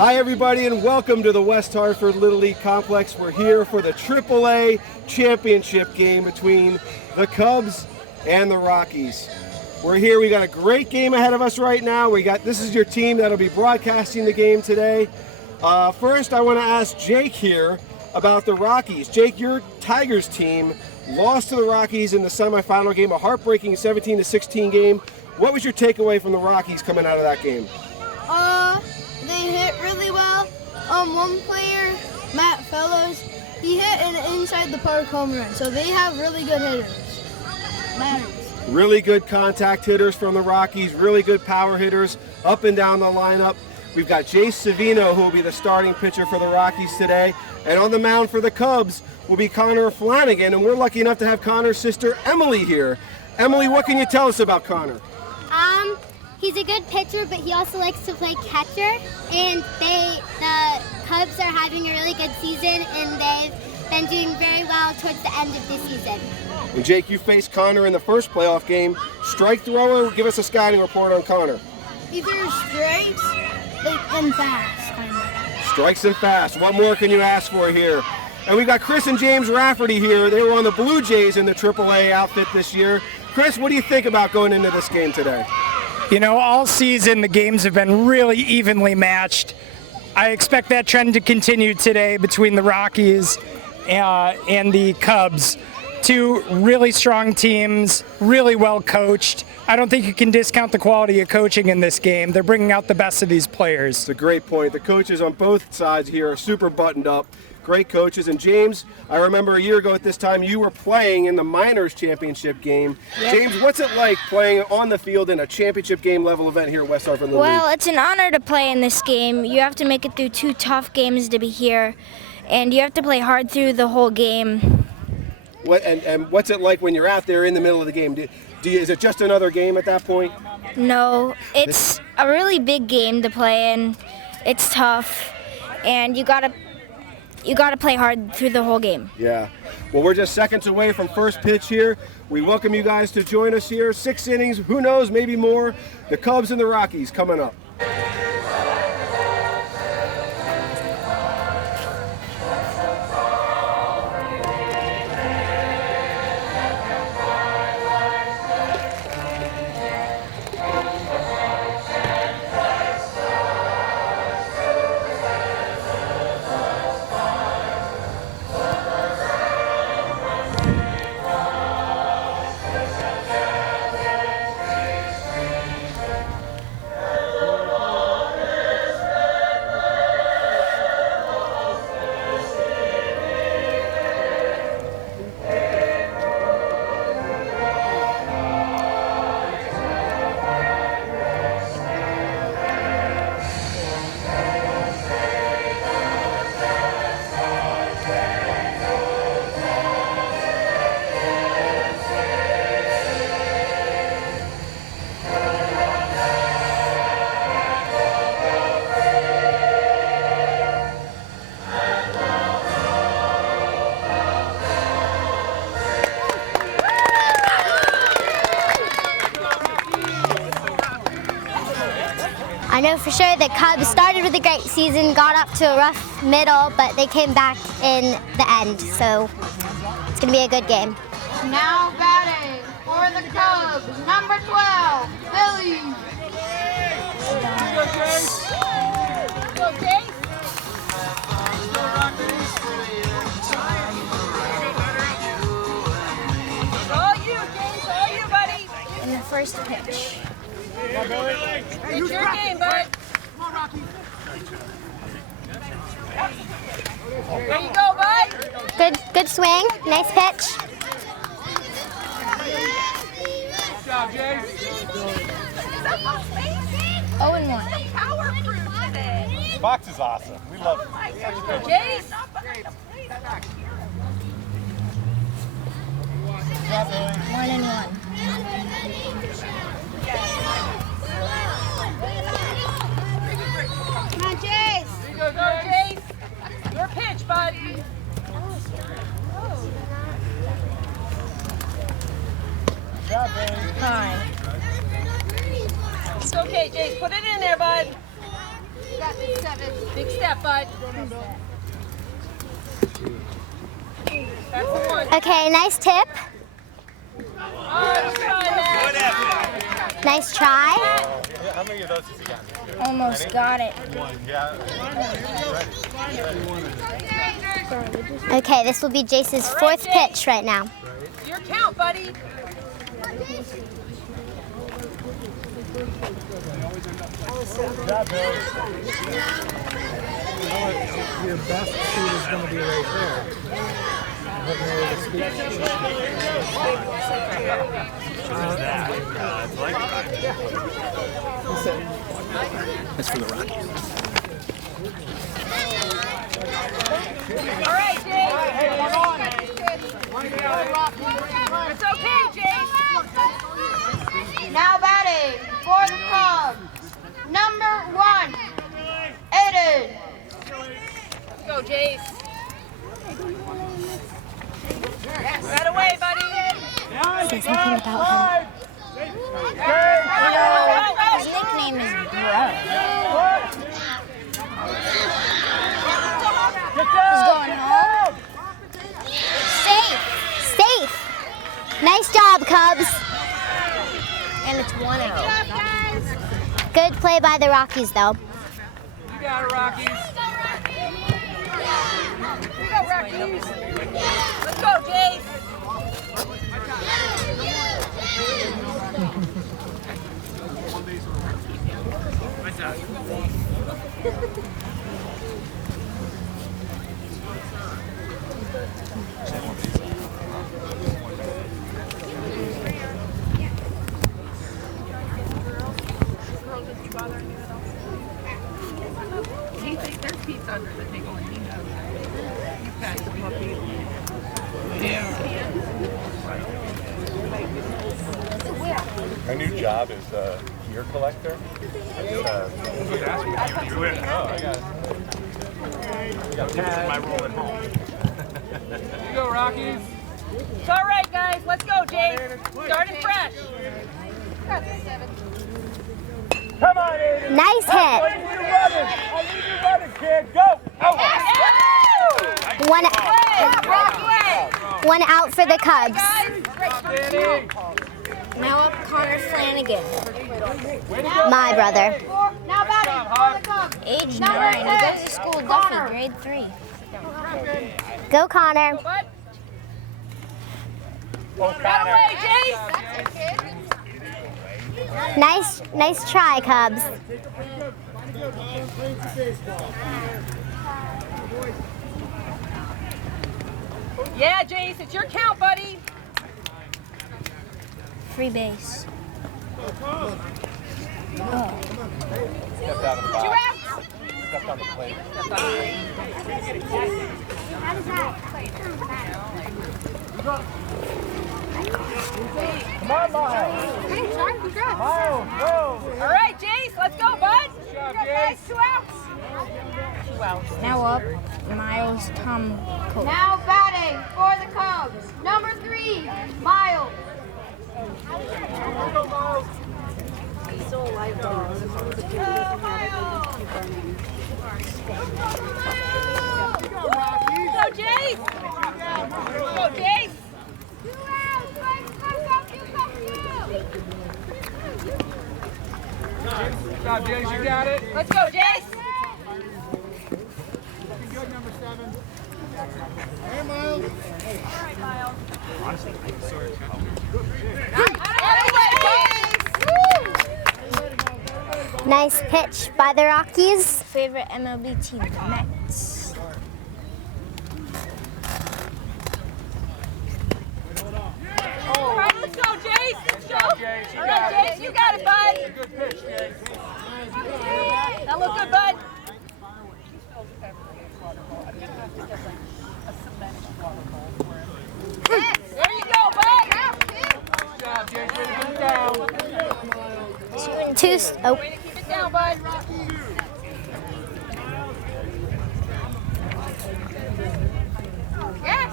Hi everybody and welcome to the West Hartford Little League Complex. We're here for the AAA championship game between the Cubs and the Rockies. We're here, we got a great game ahead of us right now. This is your team that'll be broadcasting the game today. First I want to ask Jake here about the Rockies. Jake, your Tigers team lost to the Rockies in the semifinal game, a heartbreaking 17-16 game. What was your takeaway from the Rockies coming out of that game? They hit really well. One player, Matt Fellows, he hit an inside the park home run. So they have really good hitters. Really good contact hitters from the Rockies, really good power hitters up and down the lineup. We've got Jace Savino, who will be the starting pitcher for the Rockies today. And on the mound for the Cubs will be Connor Flanagan. And we're lucky enough to have Connor's sister, Emily, here. Emily, what can you tell us about Connor? He's a good pitcher, but he also likes to play catcher. And the Cubs are having a really good season, and they've been doing very well towards the end of this season. And Jake, you faced Connor in the first playoff game. Strike thrower, give us a scouting report on Connor. He throws strikes and fast. Strikes and fast. What more can you ask for here? And we've got Chris and James Rafferty here. They were on the Blue Jays in the AAA outfit this year. Chris, what do you think about going into this game today? You know, all season the games have been really evenly matched. I expect that trend to continue today between the Rockies and the Cubs. Two really strong teams, really well coached. I don't think you can discount the quality of coaching in this game. They're bringing out the best of these players. It's a great point. The coaches on both sides here are super buttoned up. Great coaches. And James, I remember a year ago at this time you were playing in the minors championship game. Yep. James, what's it like playing on the field in a championship game level event here at West Hartford Little League? Well, it's an honor to play in this game. You have to make it through 2 tough games to be here, and you have to play hard through the whole game. And what's it like when you're out there in the middle of the game? Is it just another game at that point? No, it's a really big game to play in. It's tough, and you gotta play hard through the whole game. Yeah. Well, we're just seconds away from first pitch here. We welcome you guys to join us here. 6 innings, who knows, maybe more. The Cubs and the Rockies coming up. I know for sure the Cubs started with a great season, got up to a rough middle, but they came back in the end, so it's going to be a good game. Now batting for the Cubs, number 12, Billy. Go, Jace. Go, Jace. All you, Jace, all you, buddy. In the first pitch. It's your game, bud. Come on, Rocky. There you go, bud. Good swing, nice pitch. Good job, Jace. 0-1. Power proof today. Box is awesome. We love it. Jace. 1-1. Come on, Jace. Go, Jace. Your pitch, bud. Fine. It's okay, Jace. Put it in there, bud. Big step, bud. That's the one. Okay, nice tip. Nice try. How many of those has he got? Almost got it. Yeah. Okay, this will be Jace's fourth pitch right now. Your count, buddy. Your best speed is going to be right there. That's for the Rockies. All right, Jay. It's okay, Jay. Now batting for the Cubs, number 1, Aiden. Go, Jace. Right away, buddy. Say something about him. His nickname is Brett. He's going home. Safe. Safe. Nice job, Cubs. And it's 1 out. Good play by the Rockies, though. You got it, Rockies. Let's go, Jace. He thinks there's pizza under the table and he knows that. You pass the puppy. My new job is gear collector. This is my role at home. You go, Rockies. It's all right, guys. Let's go, Jace. Starting fresh. Come on, Aiden. Nice hit. I need you running, kid. Go. One out for the Cubs. Now up Connor Flanagan. My brother. Now batting for the Cubs, Age 9. He goes to school Duffy, grade 3. Go, Connor. Right away, Jace. Nice try, Cubs. Yeah, Jace, it's your count, buddy. Free base. Stepped out of the box. Stepped on the plate. Come on, Miles. Miles, go. All right, Jace, let's go, bud. Good job, Jace. 2 outs. 2 outs. Now up Miles Tom Coates. now batting for the Cubs, number 3, Miles. Go, Jace. Go, Jace. Good job, Jace. You got it. Let's go, Jace. Good, number 7. Hey, Miles. All right, Miles. Honestly, I'm sorry. Nice pitch by the Rockies. Favorite MLB team, Mets. All right, let's go, Jace. Let's go. All right, Jace, you got it, bud. Good pitch, Jace. That look good, bud. There you go, bud. Good job, Jace. Way to get it down. 2. Oh, Way to keep it down, bud. Yes.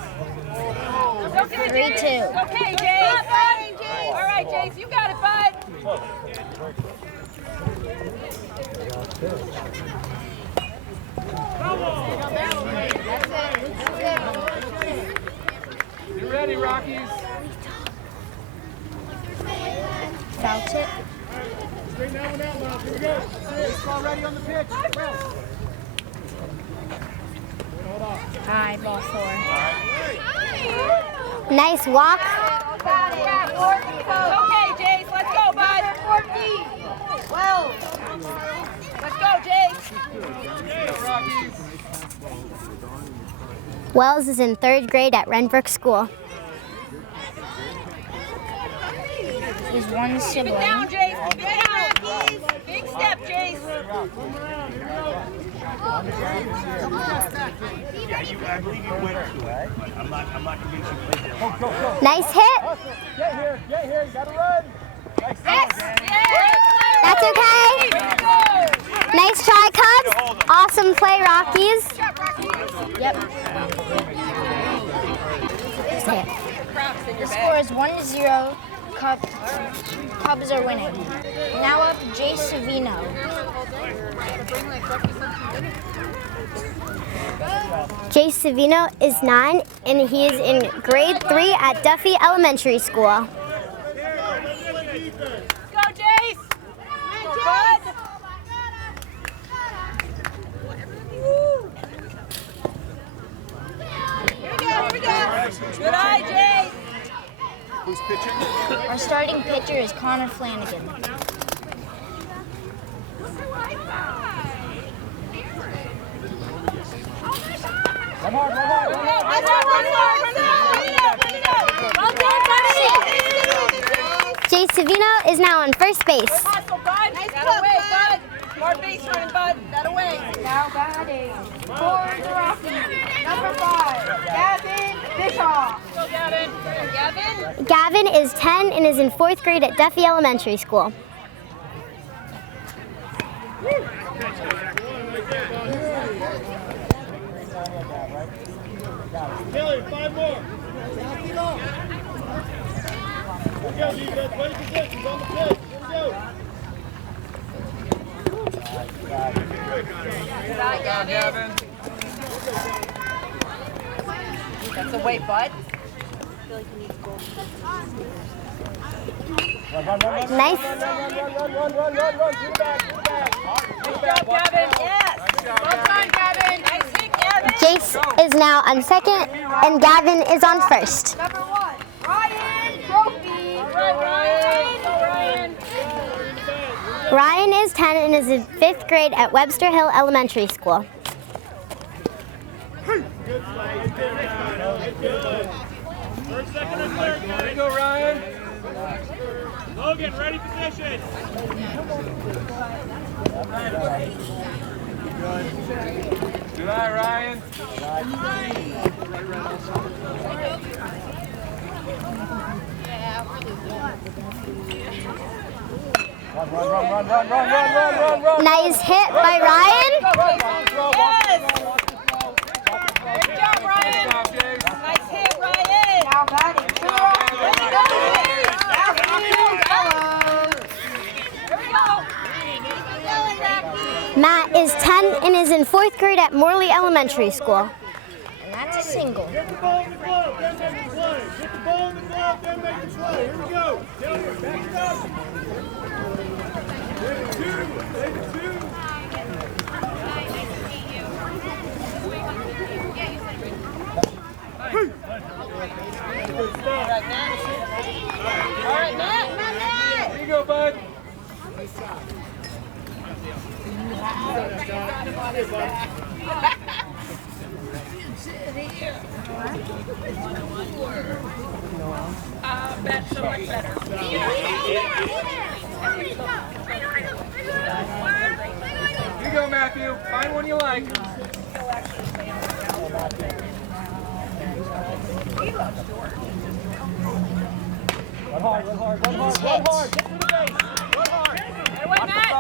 It's okay, Jace. 3-2. It's okay, Jace. All right, Jace, you got it, bud. Rockies. Foul tip. Baseball ready on the pitch. High, ball 4. Nice walk. Okay, Jace, let's go, bud. 12. Let's go, Jace. Wells is in 3rd grade at Renbrook School. There's one sibling. Down, Jace. Big down. Big step, Jace. I believe you went to, right? I'm not convinced you played there. Go. Nice hit. Get here, you gotta run. That's okay. Nice try, Cubs. Awesome play, Rockies. Yep. The score is 1-0. Cubs are winning. Now up Jace Savino. Jay Savino is 9 and he is in grade 3 at Duffy Elementary School. Go, Jace. Go, bud. Here we go. Good eye, Jace. Who's pitching? Our starting pitcher is Connor Flanagan. Run hard. Well done, buddy. Jay Savino is now on first base. Hustle, bud. That away, bud. More base running, bud. That away. Now batting for the Rockies, number 5, Gavin Bischoff. Go, Gavin. Gavin. Gavin is 10 and is in 4th grade at Duffy Elementary School. Kelly, 5 more. Here we go, defense. 20 positions on the pitch. Here we go. Good eye, Gavin. That's the way, bud. Nice. Run. To the back. Good job, Gavin. Yes. Well done, Gavin. Nice hit, Gavin. Jace is now on 2nd and Gavin is on 1st. Number 1, Ryan Trophy. All right, Ryan. Go, Ryan. Ryan is 10 and is in 5th grade at Webster Hill Elementary School. First, second, and third. There you go, Ryan. Logan, ready position. Good eye, Ryan. Run. Nice hit by Ryan. Yes. Good job, Ryan. Nice hit, Ryan. Now batting for the Rockies. There you go, Matt is 10 and is in 4th grade at Morley Elementary School. And that's a single. Get the ball in the glove, then make the play. Get the ball in the glove, then make the play. Here we go. Back it up. Take it 2. All right, Matt. Here you go, bud. That's so much better. Here you go, Matthew. Find one you like. Run hard. Get to the base. Run hard. Away, Matt.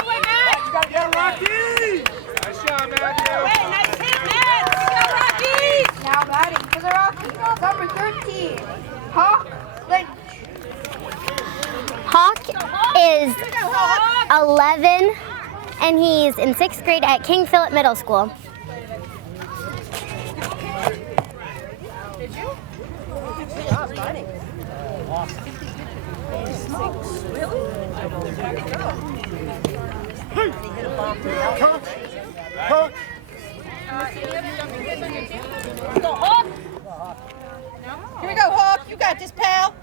Away, Matt. You gotta get a Rocky. Nice shot, Matthew. Hey, nice hit, Matt. Go, Rockies. Now batting for the Rockies, number 13, Hawk Lynch. Hawk is 11 and he's in 6th grade at King Philip Middle School. got this, pal.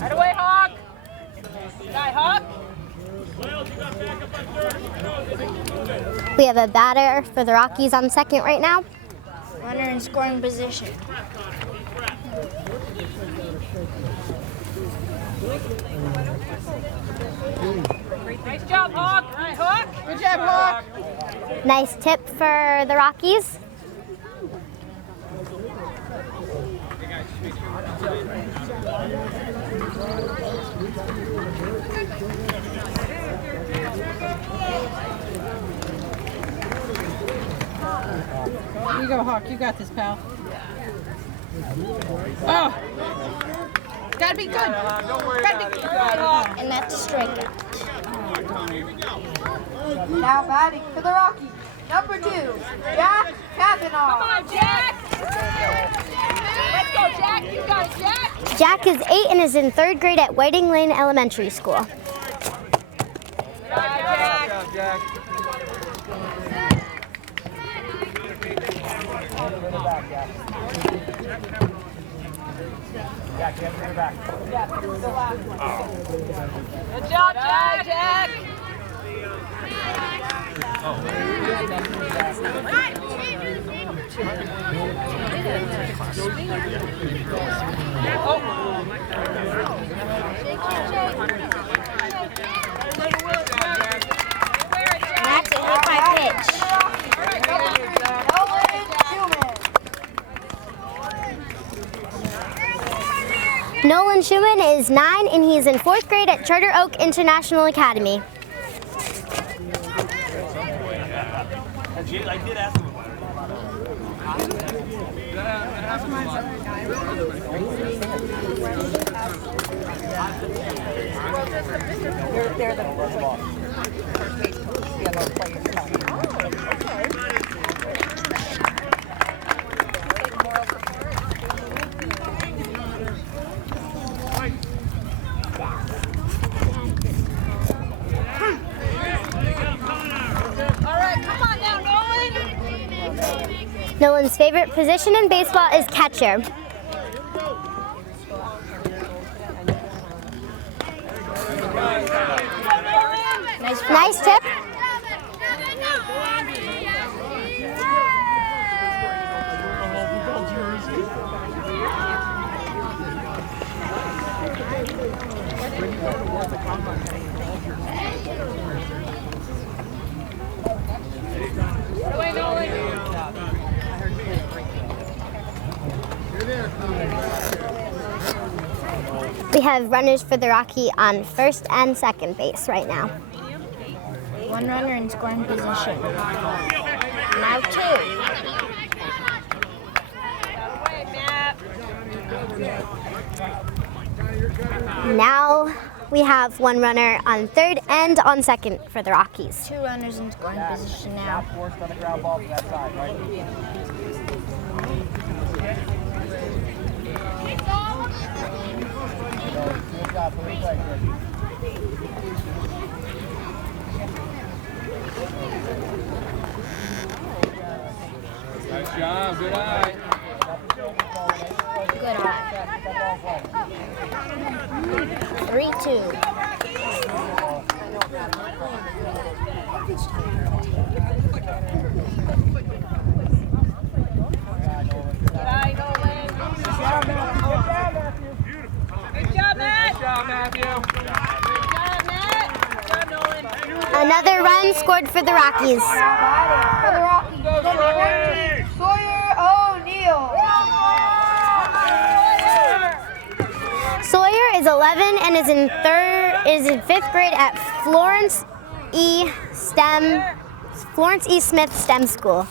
Right away, Hawk. Guy, Hawk. We have a batter for the Rockies on second right now. Runner in scoring position. Nice job, Hawk. All right, Hawk. Good job, Hawk. Nice tip for the Rockies. You go, Hawk. You got this, pal. Oh. Gotta be good. Gotta be good, Hawk. And that's a strikeout. Now batting for the Rockies, number 2, Jack Kavanaugh. Come on, Jack. Let's go, Jack. You got it, Jack. Jack is 8 and is in 3rd grade at Whiting Lane Elementary School. Jack. Good job, Jack. That's a high pitch. Nolan Schumann is 9 and he is in 4th grade at Charter Oak International Academy. I did ask him about Nolan's favorite position in baseball is catcher. Nice tip. We have runners for the Rocky on 1st and 2nd base right now. One runner in scoring position. Now 2. Now we have one runner on 3rd and on 2nd for the Rockies. 2 runners in scoring position now. forced on the ground ball to that side, right? Nice job. Good eye. Good eye. 3-2. Good eye, Nolan. Good job, Matt. Good job, Matthew. Good job, Matt. Good job, Nolan. Another run scored for the Rockies. For the Rockies, number 14, Sawyer O'Neal. Sawyer is 11 and is in 5th grade at Florence E. Smith STEM School.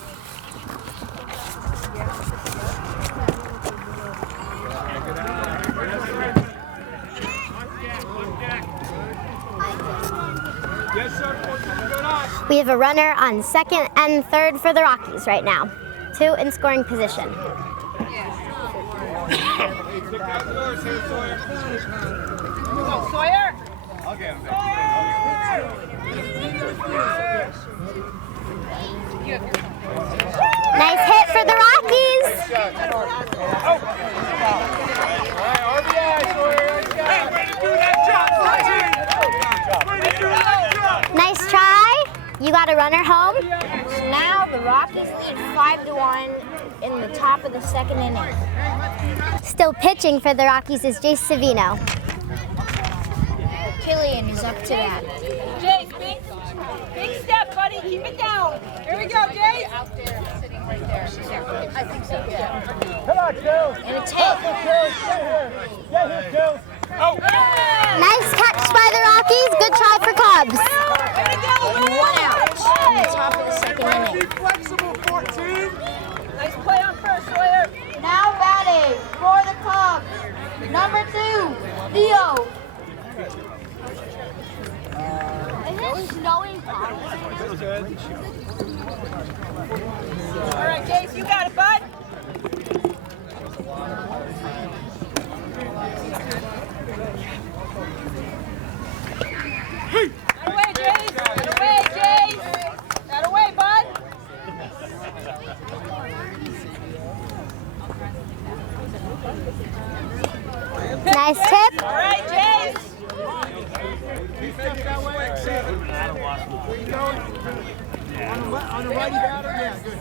We have a runner on 2nd and 3rd for the Rockies right now. 2 in scoring position. Sawyer. Nice hit for the Nice try. You got a runner home. Now the Rockies lead 5-1 in the top of the second inning. Still pitching for the Rockies is Jace Savino. Killian is up to that. Jace, big step, buddy. Keep it down. Here we go, Jace. I think so, yeah. Come on, Joe. And it's hit. Oh. Nice catch by the Rockies. Good try for Cubs. And 1 out in the top of the second inning. Be flexible, 14. Nice play on first, Sawyer. Now batting for the Cubs, number 2, Theo. All right, Jace, you got it, bud. That away, Jace. That away, Jace. That away, bud. Nice tip. All right, Jace. On the righty batter, yeah, good.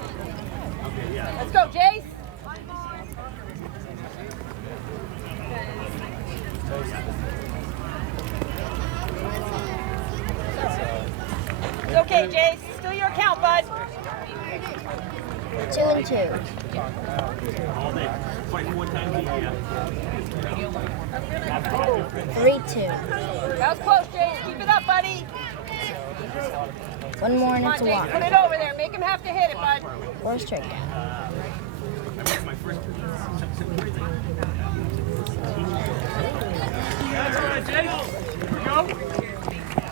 Let's go, Jace. It's okay, Jace. Still your account, bud. 2-2. All day. Fight 4 times a year. 3-2. That was close, Jace. Keep it up, buddy. 1 more and Come on, it's a Jace. walk. Put it over there. Make him have to hit it, bud. Or a strikeout.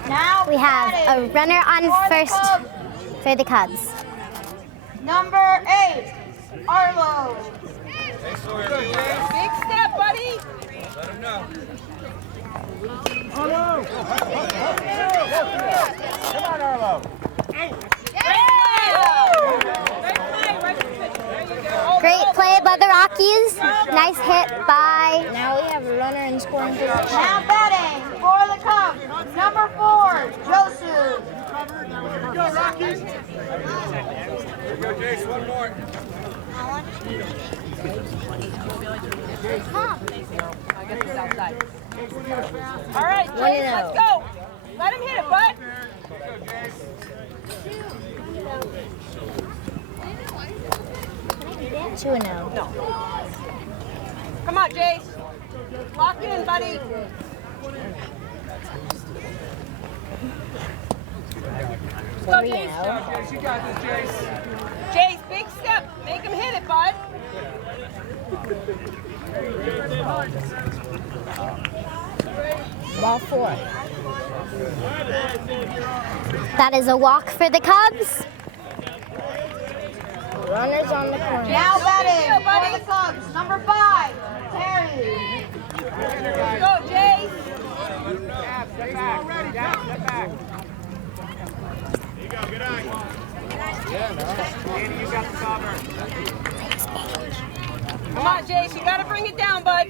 Now We have batting a runner on for the first Cubs, for the Cubs. number 8, Arlo. Big step, buddy. Come on, Arlo. Great play by the Rockies. Nice hit by Now we have a runner in scoring position. Now batting for the Cubs, number 4, Joseph. Go, Rockies. Here we go, Jace. One more. All right, Jace, let's go. Let him hit it, bud. 2-0. Come on, Jace. Lock in, buddy. Go, Jace. Jace, you got this, Jace. Jace, big step. Make him hit it, bud. Ball 4. that is a walk for the Cubs. Runners on the corner. Now batting for the Cubs, number 5, Terry. Go, Jace. Step back. Here you go. Good eye. Danny, you got the cover. Come on, Jace. You got to bring it down, bud.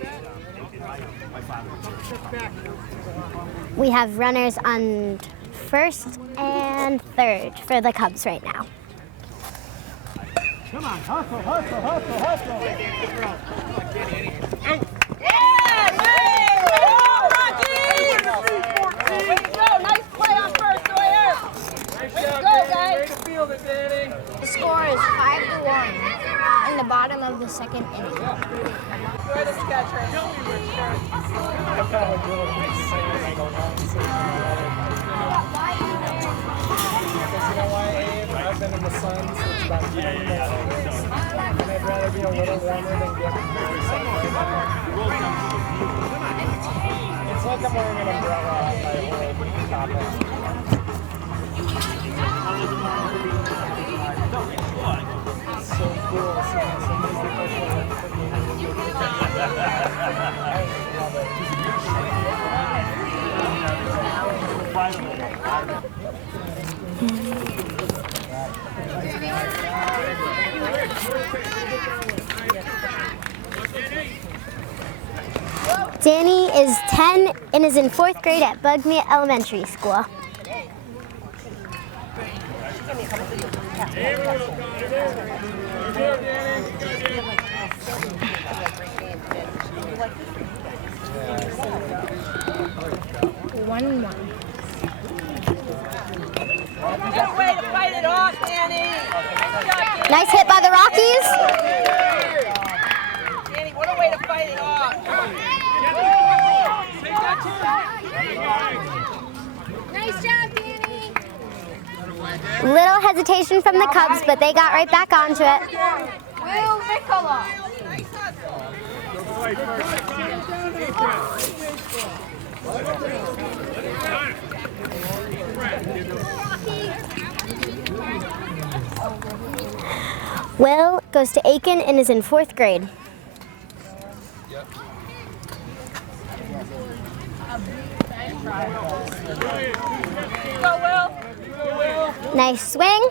We have runners on first and third for the Cubs right now. Come on, hustle. Yeah, Jace. Go, Rockies. Way to go. Nice play on first, Sawyer. Way to go, guys. Way to field it, Danny. The score is 5-1 in the bottom of the second inning. Enjoy this catcher. I've been in the sun since about 10 minutes. And I'd rather be a little warmer than get very sun right now. It's like I'm wearing an umbrella on my whole top end. It's so cool seeing so many people I love it. Danny is 10 and is in 4th grade at Bugmeat Elementary School. Good way to fight it off, Danny. Nice hit by the Rockies. Danny, what a way to fight it off. Nice job, Danny. Little hesitation from the Cubs, but they got right back onto it. Will Nicola. Will goes to Aiken and is in 4th grade. Go, Will. Nice swing.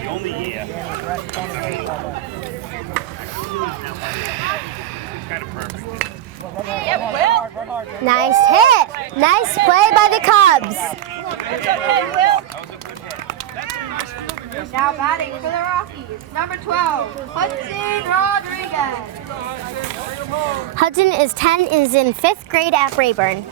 The only year. Kind of perfect. Yeah, Will. Nice hit. Nice play by the Cubs. It's okay, Will. Now batting for the Rockies, number 12, Hudson Rodriguez. Hudson is 10 and is in 5th grade at Rayburn.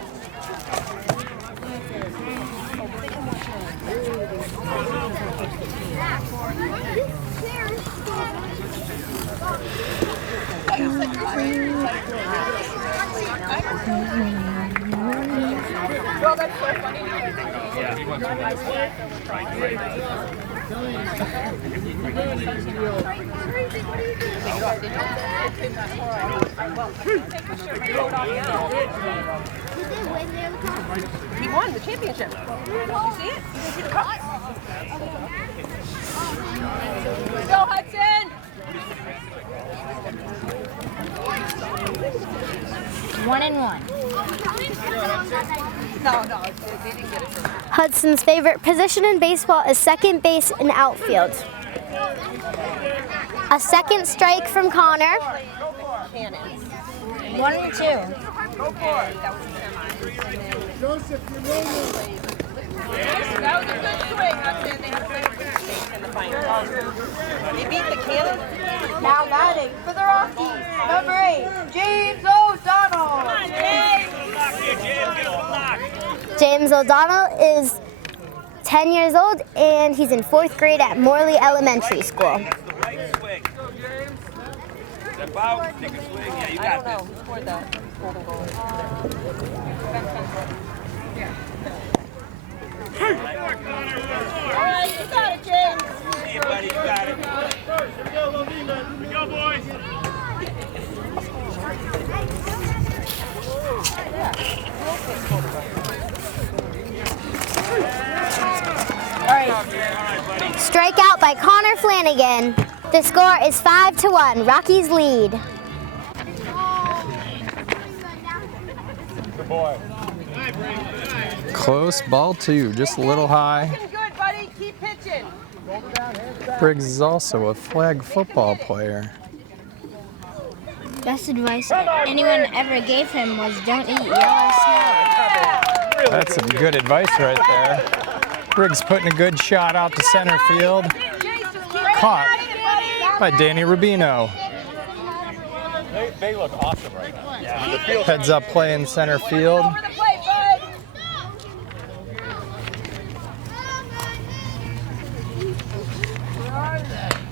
Well, that's so funny. He won the championship. Did you see it? Did you see the cup? Go, Hudson! 1-1. No, they didn't get it from me. Hudson's favorite position in baseball is second base and outfield. A second strike from Connor. Cannon. 1-2. Go for it. That was that was a good swing. Hudson. They had a good swing in the final. They beat the Cannon. Now batting for the Rockies, number 8, James O'Donnell. Come on, James. James O'Donnell is 10 years old and he's in 4th grade at Morley Elementary School. Step out, take a swing. Yeah, you I got don't know. this. Who scored that golden goal? All right, you got it, James. See you, buddy. You got it. Go, boys. Strikeout by Connor Flanagan. The score is 5-1. Rockies lead. Close ball 2, just a little high. Looking good, buddy. Keep pitching. Briggs is also a flag football player. Best advice anyone ever gave him was don't eat yellow snow. That's some good advice right there. Briggs putting a good shot out to center field. Caught by Danny Rubino. They look awesome right now. Yeah. Heads up play in center field. Over the plate, bud.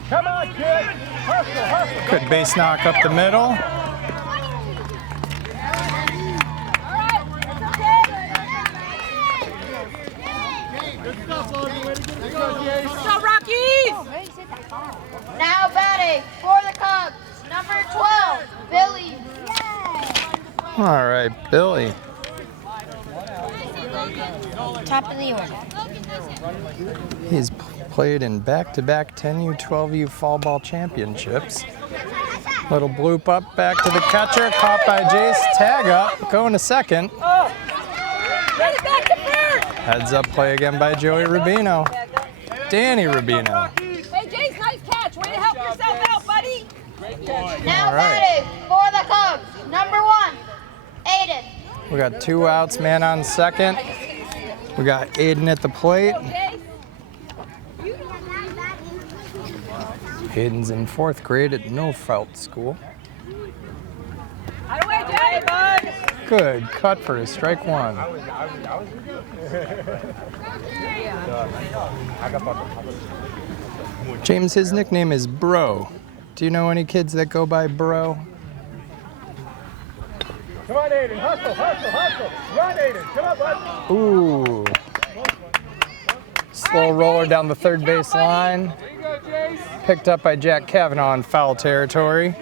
Come on, kid. Hustle, hustle. Good base knock up the middle. All right, it's okay. Let's go, Rockies! Now batting for the Cubs, number 12, Billy. All right, Billy. Top of the order. He's played in back-to-back 10U, 12U fall ball championships. Little bloop up back to the catcher, caught by Jace. Tag up, going to second. Oh, get it back to first! Heads up play again by Joey Rubino. Danny Rubino. Hey, Jace, nice catch. Way to help Now All right. batting for the Cubs, number 1, Aiden. We got 2 outs, man on second. We got Aiden at the plate. Aiden's in 4th grade at Nofelt School. Out of the way, Jay, bud. Good cut for a strike 1. James, his nickname is Bro. Do you know any kids that go by Bro? Come on, Aiden. Hustle, hustle, hustle. Run, Aiden. Come on, bud. Ooh. Slow roller down the third base line. There you go, Jace. Picked up by Jack Kavanaugh in foul territory.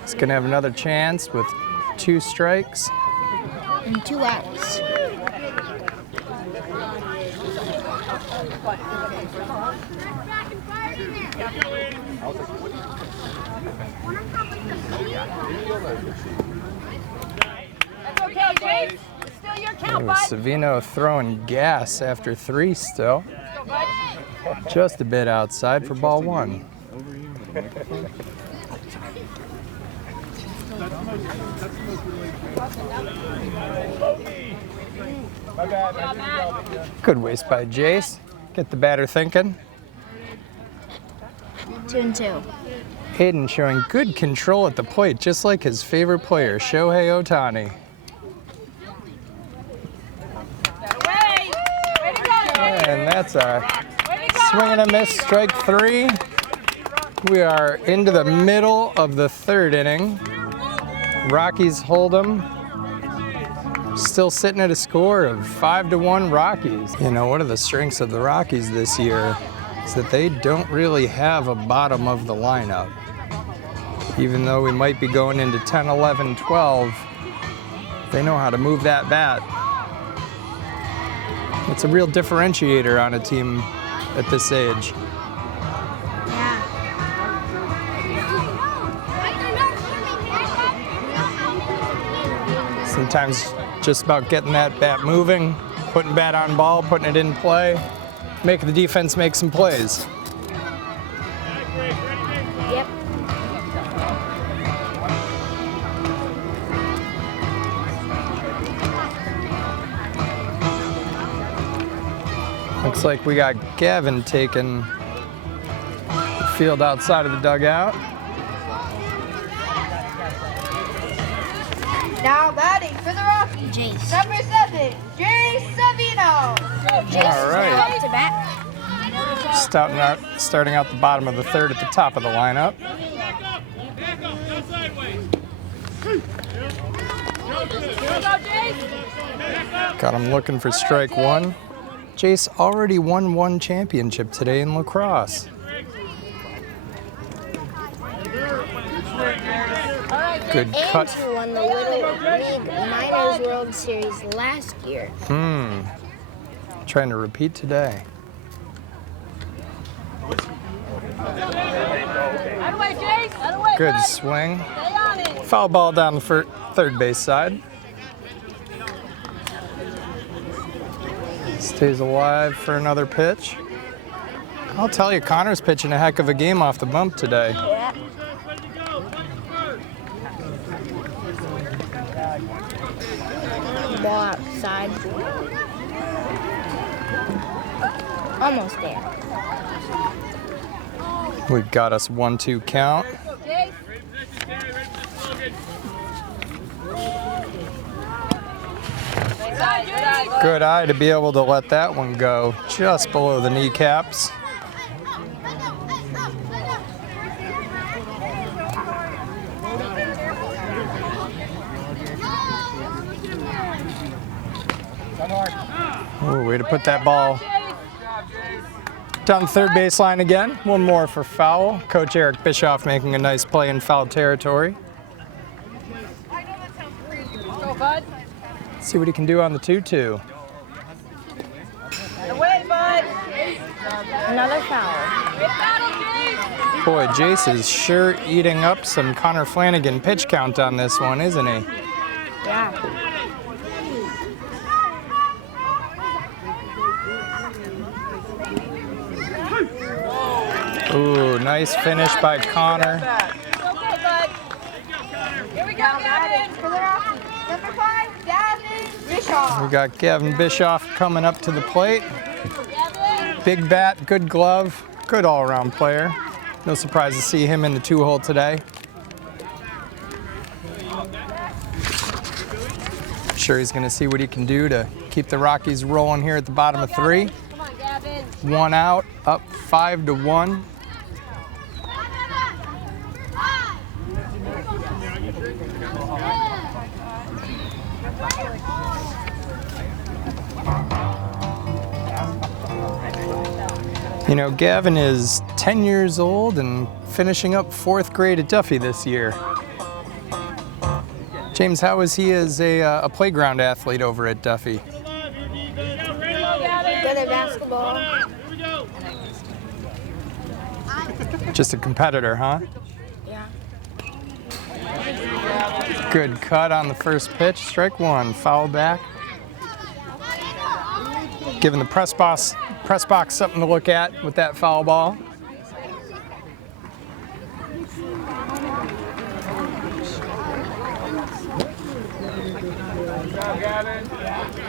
He's going to have another chance with 2 strikes. And 2 outs. That's okay, Jay. It's still your count, bud. Savino throwing gas after 3 still. Let's go, bud. Just a bit outside for ball 1. Good waste by Jace. Get the batter thinking. 2-2. Aiden showing good control at the plate, just like his favorite player, Shohei Ohtani. Way to go, Jay. And that's a Way to go. swing and a miss, strike 3. We are into the middle of the 3rd inning. Rockies hold them. Still sitting at a score of 5-1 Rockies. You know, one of the strengths of the Rockies this year is that they don't really have a bottom of the lineup. Even though we might be going into 10, 11, 12, they know how to move that bat. It's a real differentiator on a team at this age. Sometimes just about getting that bat moving, putting bat on ball, putting it in play, making the defense make some plays. Yep. Looks like we got Gavin taking the field outside of the dugout. Now batting for the Rockies, Jace. number 7, Jay Savino. All right. Up to bat. Starting out the bottom of the 3rd at the top of the lineup. Got him looking for strike 1. Jace already won 1 championship today in lacrosse. Good cut. Andrew won the Little League Minors World Series last year. Trying to repeat today. Out of the way, Jay. Out of the way, Good bud. swing. Stay on it. Foul ball down the 3rd base side. Stays alive for another pitch. I'll tell you, Connor's pitching a heck of a game off the bump today. Yeah. Ball outside. Almost there. We've got us 1-2 count. Jay. Good eye to be able to let that one go just below the kneecaps. Ooh, way to put that ball down the 3rd baseline again. 1 more for foul. Coach Eric Bischoff making a nice play in foul territory. Go, bud. See what he can do on the 2-2. Away, bud. Another foul. Good battle, Jay. Boy, Jace is sure eating up some Connor Flanagan pitch count on this one, isn't he? Yeah. Ooh, nice finish by Connor. Okay, bud. Here we go, Gavin. For the Rockies. Number 5, Gavin Bischoff. We got Gavin Bischoff coming up to the plate. Gavin. Big bat, good glove, good all-around player. No surprise to see him in the 2-hole today. Sure he's going to see what he can do to keep the Rockies rolling here at the bottom of 3. Come on, Gavin. 1 out, up 5-1. You know, Gavin is 10 years old and finishing up 4th grade at Duffy this year. James, how is he as a playground athlete over at Duffy? Good at basketball. Just a competitor, huh? Yeah. Good cut on the first pitch. Strike 1, foul back. Giving the press box something to look at with that foul ball.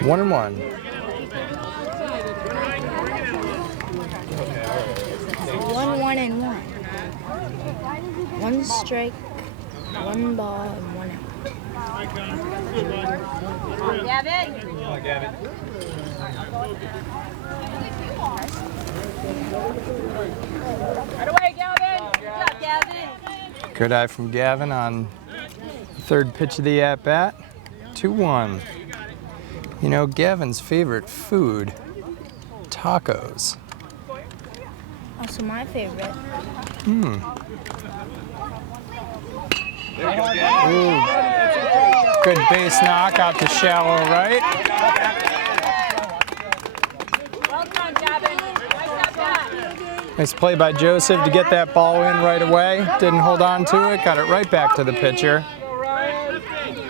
One and one. 1 and 1. 1 strike, 1 ball, and 1 out. Gavin. Right away, Gavin. Good job, Gavin. Good eye from Gavin on the 3rd pitch of the at-bat. 2-1. You know, Gavin's favorite food, tacos. Also my favorite. Ooh. Good base knock out to shallow right. Well done, Gavin. Nice at bat. Nice play by Joseph to get that ball in right away. Didn't hold on to it, got it right back to the pitcher.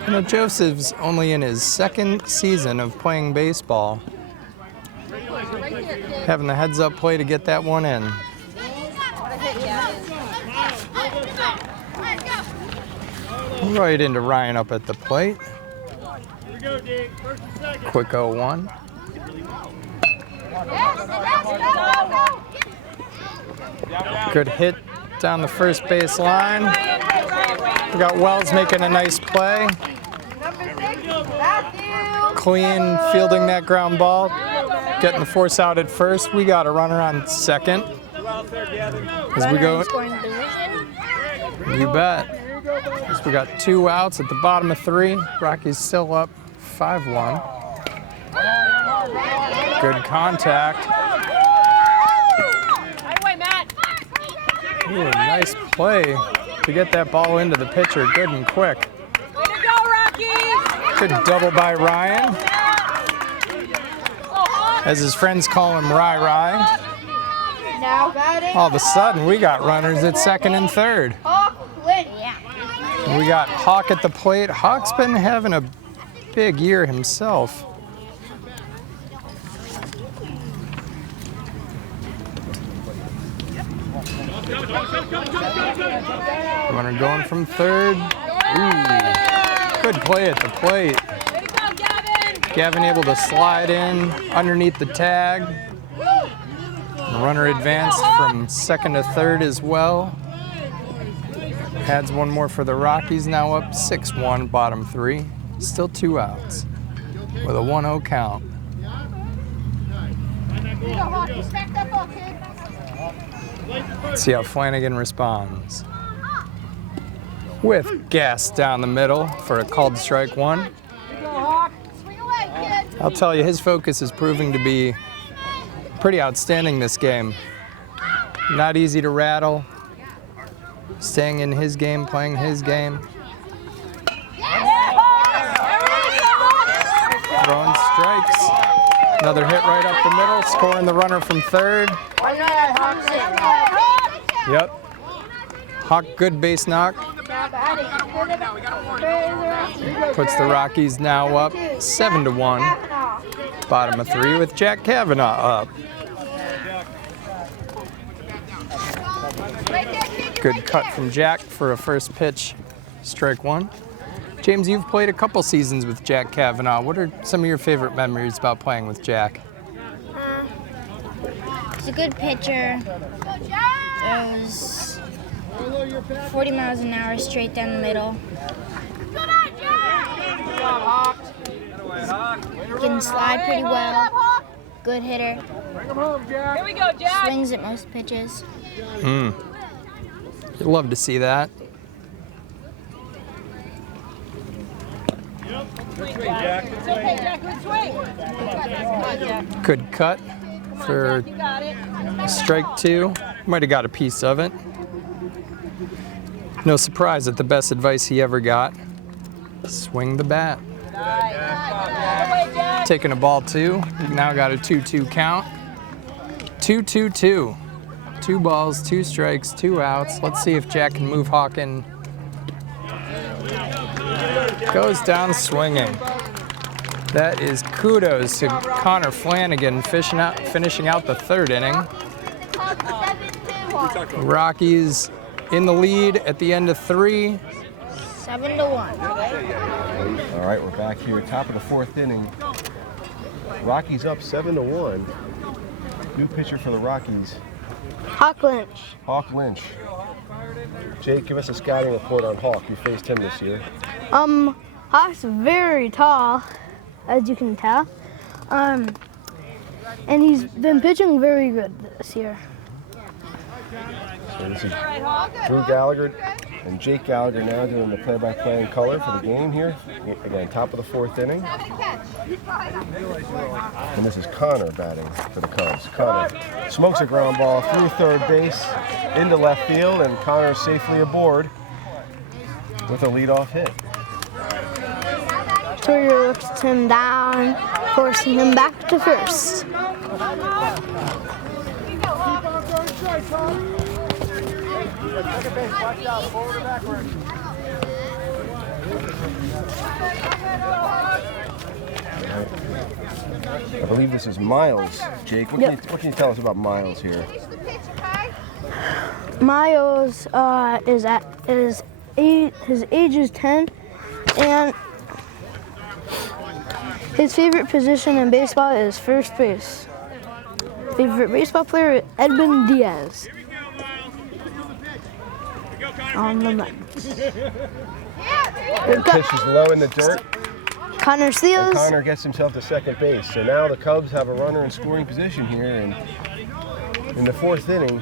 You know, Joseph's only in his 2nd season of playing baseball. Having the heads-up play to get that one in. Right into Ryan up at the plate. Quick 0-1. Good hit down the first base line. We got Wells making a nice play. Clean fielding that ground ball. Getting the force out at first. We got a runner on second. As we go. You bet. As we got 2 outs at the bottom of 3. Rockies still up 5-1. Good contact. Ooh, nice play to get that ball into the pitcher good and quick. Way to go, Rockies! Good double by Ryan. As his friends call him Rai. All of a sudden, we got runners at 2nd and 3rd. We got Hawk at the plate. Hawk's been having a big year himself. Runner going from 3rd. Ooh, good play at the plate. Way to go, Gavin! Gavin able to slide in underneath the tag. The runner advanced from 2nd to 3rd as well. Adds 1 more for the Rockies, now up 6-1, bottom 3. Still 2 outs with a 1-0 count. Let's see how Flanagan responds. With gas down the middle for a called strike 1. I'll tell you, his focus is proving to be pretty outstanding this game. Not easy to rattle. Staying in his game, playing his game. Throwing strikes. Another hit right up the middle, scoring the runner from 3rd. Yep. Hawk, good base knock. Puts the Rockies now up 7-1. Bottom of 3 with Jack Kavanaugh up. Good cut from Jack for a first pitch, strike one. James, you've played a couple seasons with Jack Kavanaugh. What are some of your favorite memories about playing with Jack? He's a good pitcher. Throws 40 miles an hour straight down the middle. Can slide pretty well. Good hitter. Here we go, Jack. Swings at most pitches. You'd love to see that. Swing, Jack. It's okay, Jack. Good swing. Come on, Jack. Good cut for You got it. strike two. Might have got a piece of it. No surprise that the best advice he ever got, swing the bat. Away, Jack. Taking a ball two. We've now got a 2-2 count. 2-2-2. 2 balls, 2 strikes, 2 outs. Let's see if Jack can move Hawken. Goes down swinging. That is kudos to Connor Flanagan finishing out the third inning. Rockies in the lead at the end of 3. 7-1. All right, we're back here, top of the 4th inning. Rockies up 7-1. New pitcher for the Rockies, Hawk Lynch. Hawk Lynch. Jake, give us a scouting report on Hawk. You faced him this year. Hawk's very tall, as you can tell. And he's been pitching very good this year. So this is Drew Gallagher and Jake Gallagher now doing the play-by-play in color for the game here. Again, top of the 4th inning. And this is Connor batting for the Cubs. Connor smokes a ground ball through third base into left field, and Connor's safely aboard with a leadoff hit. Turner looks him down, forcing him back to first. I believe this is Miles. Jake, what can you tell us about Miles here? Miles his age is 10, and his favorite position in baseball is first base. Favorite baseball player is Edwin Diaz. On the Mets. And pitch is low in the dirt. Connor And steals. Connor gets himself to second base. So now the Cubs have a runner in scoring position here, and in the 4th inning,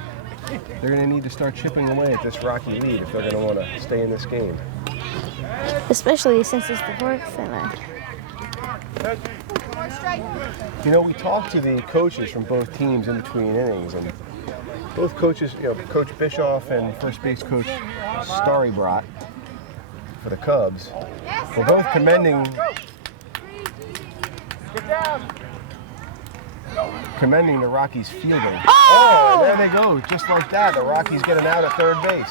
they're going to need to start chipping away at this Rocky lead if they're going to want to stay in this game. Especially since it's the 4th inning. You know, we talked to the coaches from both teams in between innings, and both coaches, Coach Bischoff and first base coach Starrybrot for the Cubs, were both commending the Rockies fielding. Oh, there they go, just like that. The Rockies get an out at third base.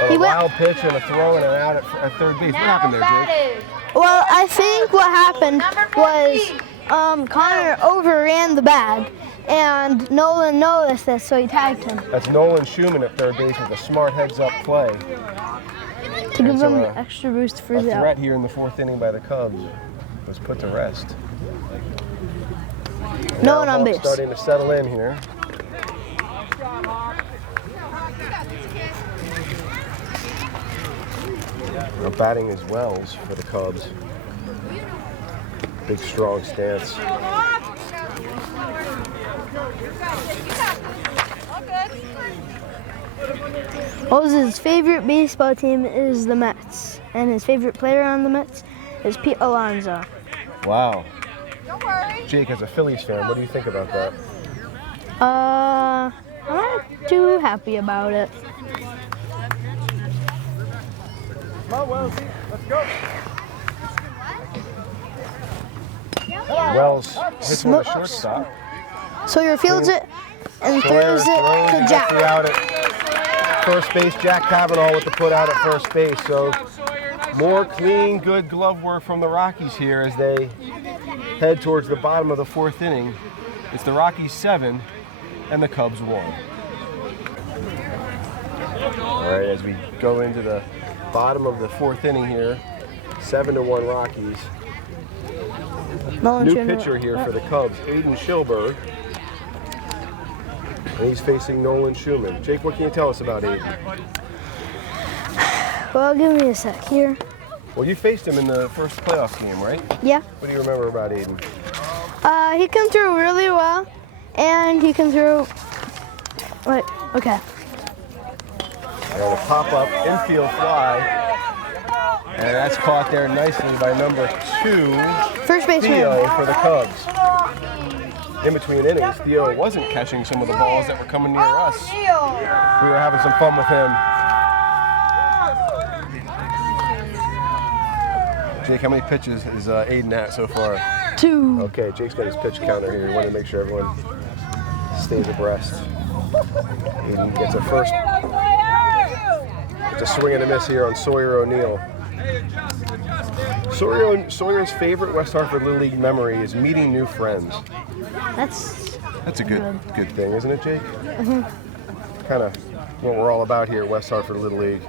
A wild pitch and a throw and an out at third base. What happened there, Jake? Well, I think what happened was Connor overran the bag, and Nolan noticed this, so he tagged him. That's Nolan Schumann at third base with a smart heads-up play. To give him an extra boost for A the threat out. here in the 4th inning by the Cubs was put to rest. No one on Hawk's base. starting to settle in here. Now batting is Wells for the Cubs. Big, strong stance. His favorite baseball team is the Mets, and his favorite player on the Mets is Pete Alonso. Wow. Jake, as a Phillies fan, what do you think about that? I'm not too happy about it. Come on, Wellesley. Let's go. Wells hits one to shortstop. Sawyer fields it and throws it to and gets Jack. the out at first base. Jack Kavanaugh with the put out at first base. So more clean, good glove work from the Rockies here as they head towards the bottom of the 4th inning. It's the Rockies 7 and the Cubs 1. All right, as we go into the bottom of the 4th inning here, 7-1 Rockies. New pitcher here for the Cubs, Aiden Schilberg. And he's facing Nolan Schumann. Jake, what can you tell us about Aiden? Well, give me a sec here. Well, you faced him in the first playoff game, right? Yeah. What do you remember about Aiden? He came through really well, and he came through. Wait. Okay. And a pop-up infield fly, and that's caught there nicely by number 2, First baseman. Theo for the Cubs. In between innings, Theo wasn't catching some of the balls that were coming near us. We were having some fun with him. Jake, how many pitches is Aiden at so far? 2. Okay, Jake's got his pitch counter here. We want to make sure everyone stays abreast. Aiden gets a first. It's a swing and a miss here on Sawyer O'Neill. Sawyer's favorite West Hartford Little League memory is meeting new friends. That's a good thing, isn't it, Jake? Mm-hmm. Kind of what we're all about here at West Hartford Little League.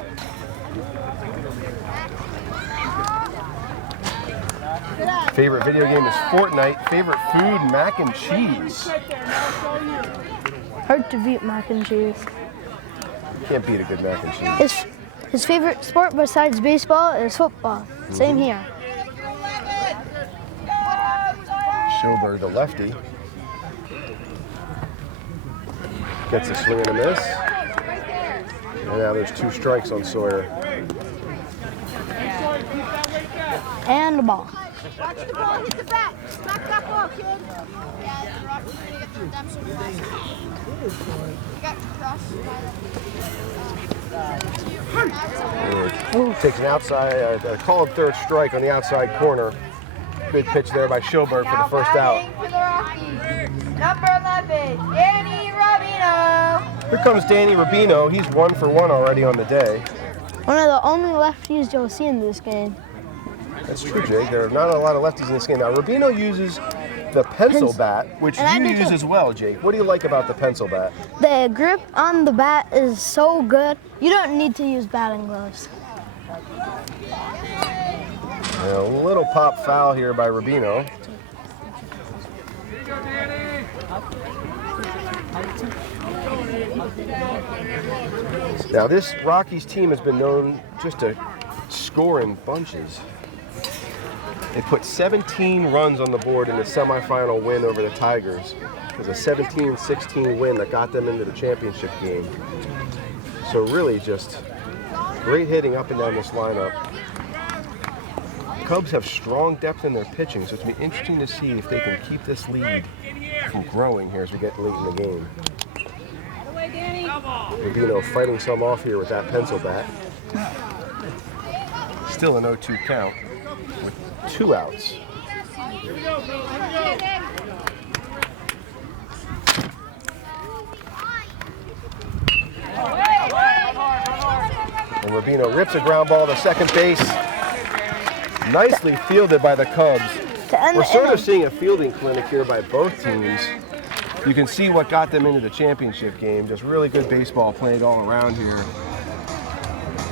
Favorite video game is Fortnite. Favorite food, mac and cheese. Hard to beat mac and cheese. Can't beat a good mac and cheese. His favorite sport besides baseball is football. Same here. Schilberg, the lefty, gets a swing and a miss. And now there's 2 strikes on Sawyer. And the ball. Watch the ball hit the bat. Smack that ball, kid. Yeah, the Rockies need to get the redemption pass. You got crushed by the... Takes an outside, a called third strike on the outside corner. Good pitch there by Schilberg for the first out. For the Rockies. Number 11, Danny Rubino. Here comes Danny Rubino. He's 1 for 1 already on the day. One of the only lefties you'll see in this game. That's true, Jake. There are not a lot of lefties in this game. Now, Rubino uses the pencil bat, which you use as well, Jake. What do you like about the pencil bat? The grip on the bat is so good. You don't need to use batting gloves. And a little pop foul here by Rubino. Now, this Rockies team has been known just to score in bunches. They put 17 runs on the board in the semifinal win over the Tigers. It was a 17-16 win that got them into the championship game. So really just great hitting up and down this lineup. Cubs have strong depth in their pitching, so it's going to be interesting to see if they can keep this lead from growing here as we get late in the game. Rubino fighting some off here with that pencil bat. Still an 0-2 count with 2 outs. And Rubino rips a ground ball to second base. Nicely fielded by the Cubs. We're sort of seeing a fielding clinic here by both teams. You can see what got them into the championship game. Just really good baseball played all around here.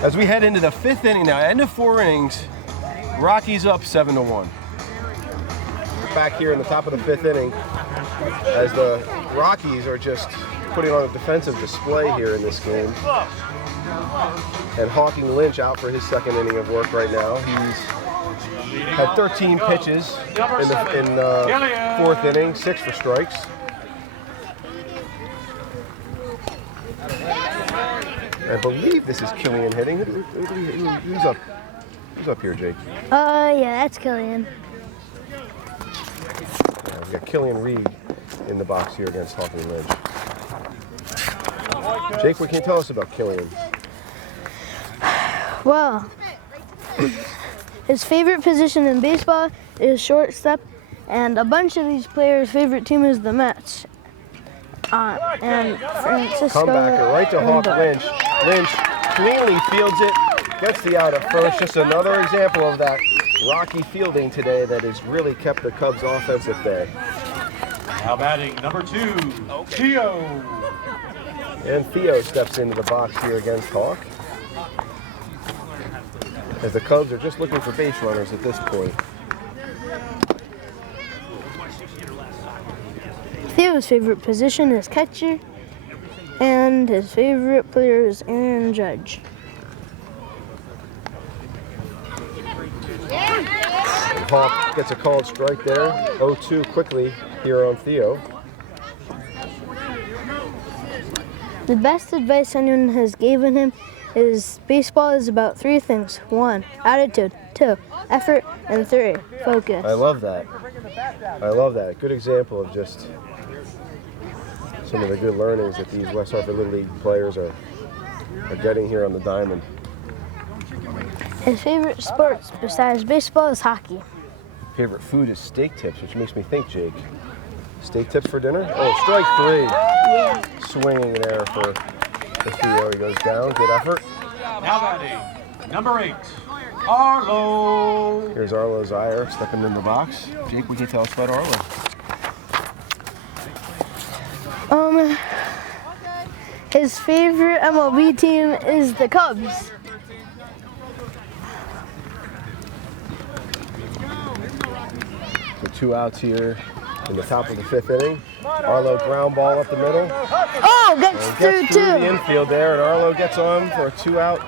As we head into the 5th inning now, end of 4 innings, Rockies up 7-1. Back here in the top of the 5th inning, as the Rockies are just putting on a defensive display here in this game. And Hawking Lynch out for his 2nd inning of work right now. He's had 13 pitches in the 4th inning, 6 for strikes. I believe this is Killian hitting. Who's up here, Jake? Yeah, that's Killian. We've got Killian Reed in the box here against Hawking Lynch. Jake, what can you tell us about Killian? Well, his favorite position in baseball is shortstop, and a bunch of these players' favorite team is the Mets. And Francisco. Comebacker right to Hawk Lynch. Lynch cleanly fields it, gets the out at first. Just another example of that Rocky fielding today that has really kept the Cubs offense at bay. Now batting number 2, Theo. And Theo steps into the box here against Hawk. As the Cubs are just looking for base runners at this point. Theo's favorite position is catcher, and his favorite player is Aaron Judge. Hawk gets a called strike there. 0-2 quickly here on Theo. The best advice anyone has given him is baseball is about 3 things. 1, attitude. 2, effort. And 3, focus. I love that. I love that. Good example of just some of the good learnings that these West Hartford Little League players are getting here on the diamond. His favorite sports besides baseball is hockey. Favorite food is steak tips, which makes me think, Jake. Steak tips for dinner? Oh, strike 3. Yeah. Swinging there for Theo. He goes down. Good effort. Now batting, number 8, Arlo. Here's Arlo Zaire stepping in the box. Jake, what can you tell us about Arlo? His favorite MLB team is the Cubs. So 2 outs here in the top of the 5th inning. Arlo ground ball up the middle. Oh, gets through the too. infield there, and Arlo gets on for a 2-out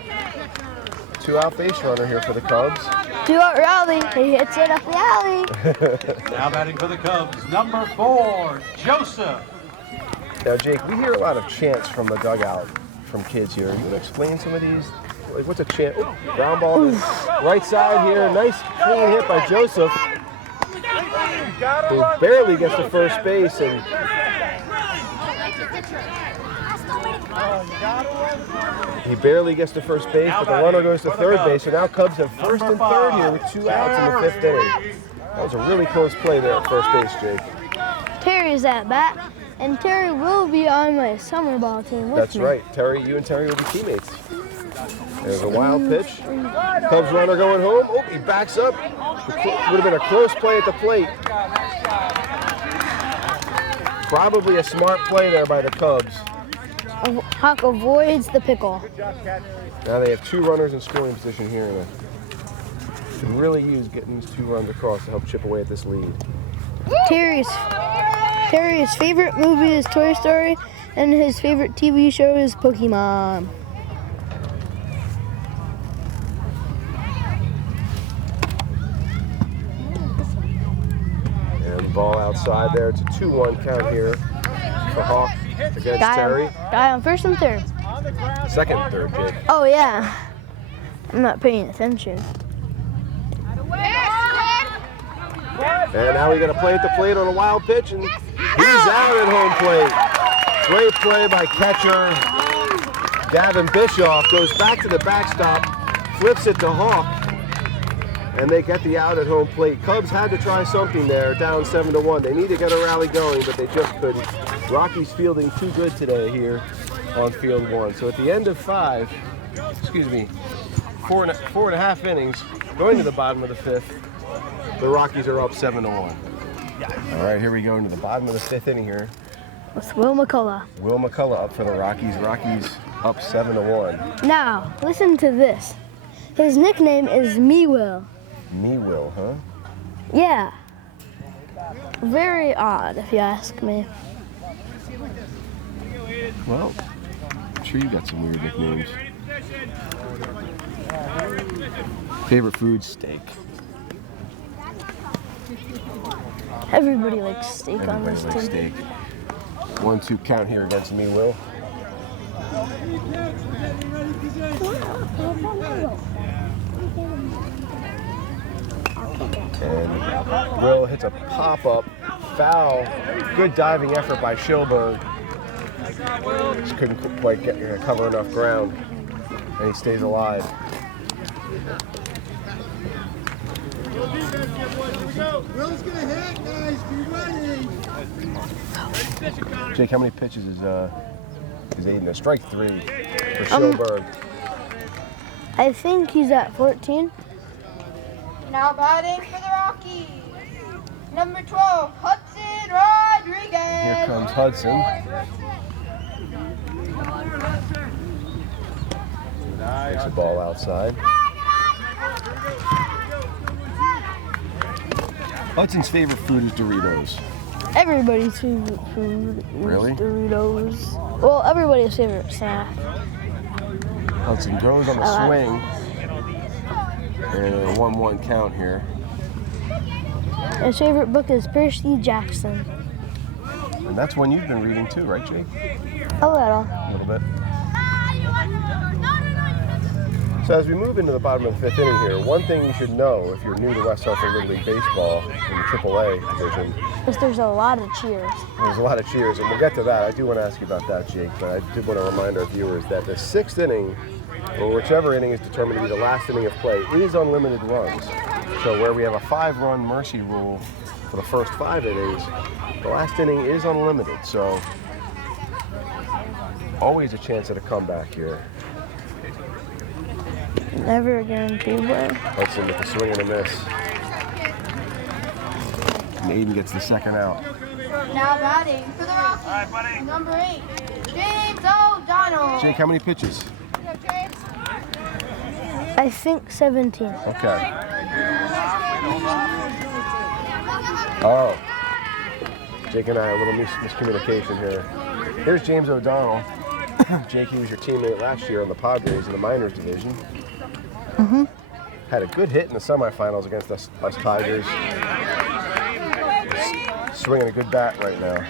base runner here for the Cubs. 2-out rally. He hits it up the alley. Now batting for the Cubs, number 4, Joseph. Now, Jake, we hear a lot of chants from the dugout from kids here. You want to explain some of these? Like, what's a chant? Ooh, ground ball to the right side here. Nice clean hit by Joseph, who barely gets to first base. And he barely gets to first base, but the runner goes to third base. So now Cubs have first and third here with 2 outs in the 5th inning. That was a really close play there at first base, Jake. Terry's at bat, and Terry will be on my summer ball team with That's me. right. Terry, you and Terry will be teammates. There's a wild pitch. Cubs runner going home. Oh, he backs up. Would have been a close play at the plate. Probably a smart play there by the Cubs. Hawk avoids the pickle. Now they have 2 runners in scoring position here. And can really use getting these 2 runs across to help chip away at this lead. Terry's favorite movie is Toy Story, and his favorite TV show is Pokemon. And ball outside there. It's a 2-1 count here for Hawk against Terry. Guy on first and third. Second and third, Jake. Oh yeah. I'm not paying attention. And now we got to play at the plate on a wild pitch, and he's out at home plate. Great play by catcher Gavin Bischoff. Goes back to the backstop, flips it to Hawk, and they get the out at home plate. Cubs had to try something there, down 7-1. They need to get a rally going, but they just couldn't. Rockies fielding too good today here on field 1. So at the end of 4 and a half innings, going to the bottom of the 5th, the Rockies are up 7-1. All right, here we go into the bottom of the 5th inning here. With Will McCullough. Will McCullough up for the Rockies. Rockies up 7-1. Now, listen to this. His nickname is Me Will. Me Will, huh? Yeah. Very odd, if you ask me. Well, I'm sure you got some weird nicknames. Favorite food? Steak. Everybody likes steak on this Everybody team. likes steak. 1-2 count here against Me Will. And Will hits a pop-up foul. Good diving effort by Schilberg. Just couldn't quite cover enough ground, and he stays alive. Will's gonna hit, guys. Be ready. Jake, how many pitches is Aiden? A strike 3 for Schilberg. I think he's at 14. Now batting for the Rockies, number 12, Hudson Rodriguez. Here comes Hudson. Takes the ball outside. Hudson's favorite food is Doritos. Everybody's favorite food is Really? Doritos. Well, everybody's favorite snack. Hudson goes on the swing. And a 1-1 count here. His favorite book is Percy Jackson. And that's one you've been reading too, right, Jake? A little. A little bit. So as we move into the bottom of the 5th inning here, one thing you should know if you're new to West Hartford Little League Baseball in the AAA division is there's a lot of cheers. There's a lot of cheers, and we'll get to that. I do want to ask you about that, Jake, but I do want to remind our viewers that the 6th inning, or whichever inning is determined to be the last inning of play, is unlimited runs. So where we have a 5-run mercy rule for the first 5 innings, the last inning is unlimited. So always a chance at a comeback here. Never a guarantee, but Hudson with a swing and a miss. And Aiden gets the second out. Now batting for the Rockies, number 8, James O'Donnell. Jake, how many pitches? I think 17. Okay. Oh. Jake and I, a little miscommunication here. Here's James O'Donnell. Jake, he was your teammate last year on the Padres in the minors division. Mm-hmm. Had a good hit in the semifinals against us Tigers. Swinging a good bat right now.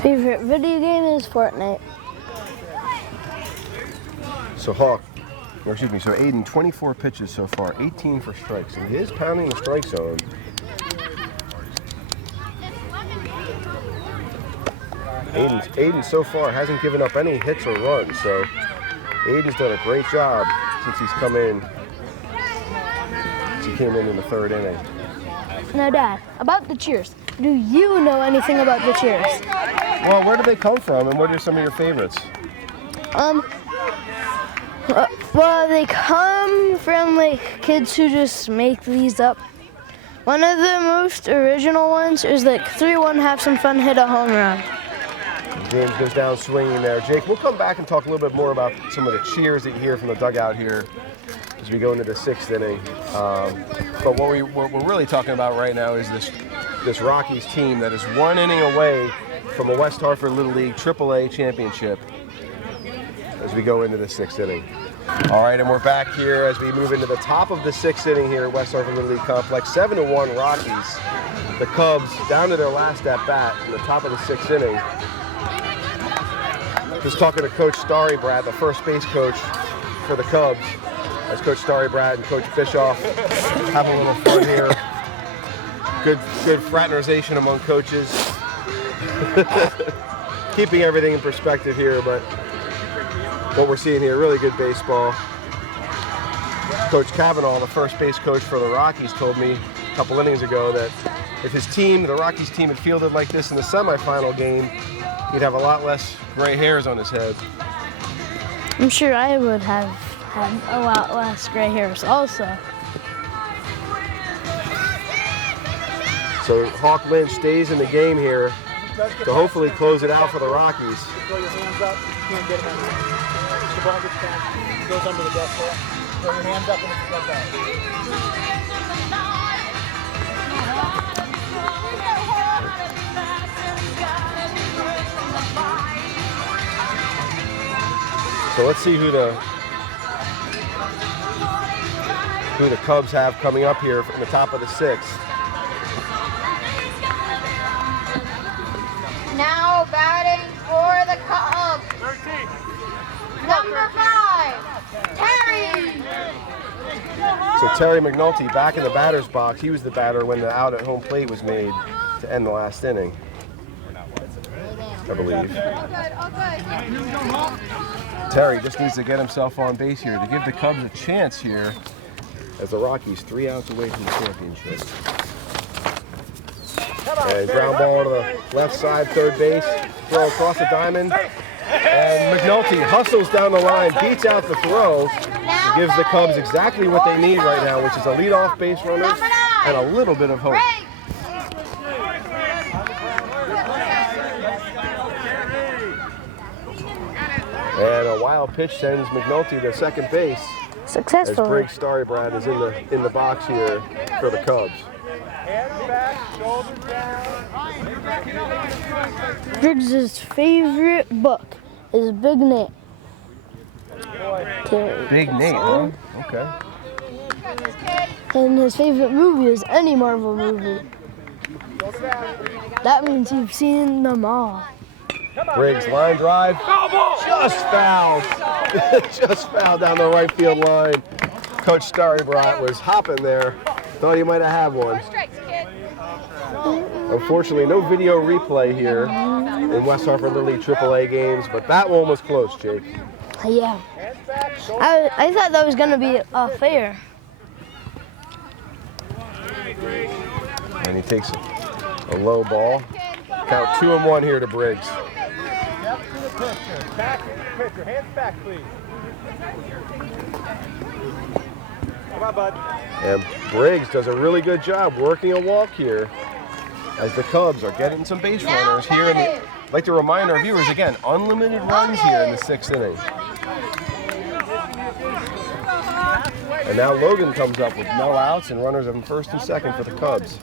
Favorite video game is Fortnite. So Aiden, 24 pitches so far, 18 for strikes, and he is pounding the strike zone. Aiden so far hasn't given up any hits or runs, so Aiden's done a great job since he's come in. He came in the 3rd inning. Now, Dad, about the cheers. Do you know anything about the cheers? Well, where do they come from, and what are some of your favorites? Well, they come from like kids who just make these up. One of the most original ones is like 3-1, have some fun, hit a home run. James goes down swinging there. Jake, we'll come back and talk a little bit more about some of the cheers that you hear from the dugout here as we go into the 6th inning. But what we're really talking about right now is this Rockies team that is 1 inning away from a West Hartford Little League AAA championship as we go into the 6th inning. All right, and we're back here as we move into the top of the 6th inning here at West Hartford Little League Complex. 7-1 Rockies. The Cubs down to their last at bat in the top of the 6th inning. Just talking to Coach Starry-Brad, the first base coach for the Cubs, as Coach Starry-Brad and Coach Bischoff have a little fun here. Good fraternization among coaches. Keeping everything in perspective here, but what we're seeing here, really good baseball. Coach Cavanaugh, the first base coach for the Rockies, told me a couple innings ago that if his team, the Rockies team, had fielded like this in the semifinal game, he'd have a lot less gray hairs on his head. I'm sure I would have had a lot less gray hairs also. So Hawk Lynch stays in the game here to hopefully close it out for the Rockies. Throw your hands up, you can't get him anymore. The ball gets back, he goes under the desk there. Throw your hands up and it's like that. So let's see who the Cubs have coming up here in the top of the 6th. Now batting for the Cubs, number 5, Terry. So Terry McNulty back in the batter's box. He was the batter when the out at home plate was made to end the last inning, I believe. Terry just needs to get himself on base here to give the Cubs a chance here as the Rockies 3 outs away from the championship. And ground ball to the left side, third base, throw across the diamond. And McNulty hustles down the line, beats out the throw, and gives the Cubs exactly what they need right now, which is a leadoff base runner and a little bit of hope. And a wild pitch sends McNulty to second base. Successful. As Briggs Starrybrand is in the box here for the Cubs. Briggs' favorite book is Big Nate. Big Nate, huh? Okay. And his favorite movie is any Marvel movie. That means you've seen them all. Briggs, line drive, just fouled. Just fouled down the right field line. Coach Starrybrand was hopping there. Thought he might have had one. Unfortunately, no video replay here in West Hartford Little League AAA games, but that one was close, Jake. Yeah. I thought that was going to be fair. And he takes a low ball. Count 2-1 here to Briggs. Back to the pitcher. Hands back, please. Come on, bud. And Briggs does a really good job working a walk here as the Cubs are getting some base runners here. I'd like to remind our viewers again, unlimited runs here in the 6th inning. And now Logan comes up with no outs and runners on first and second for the Cubs.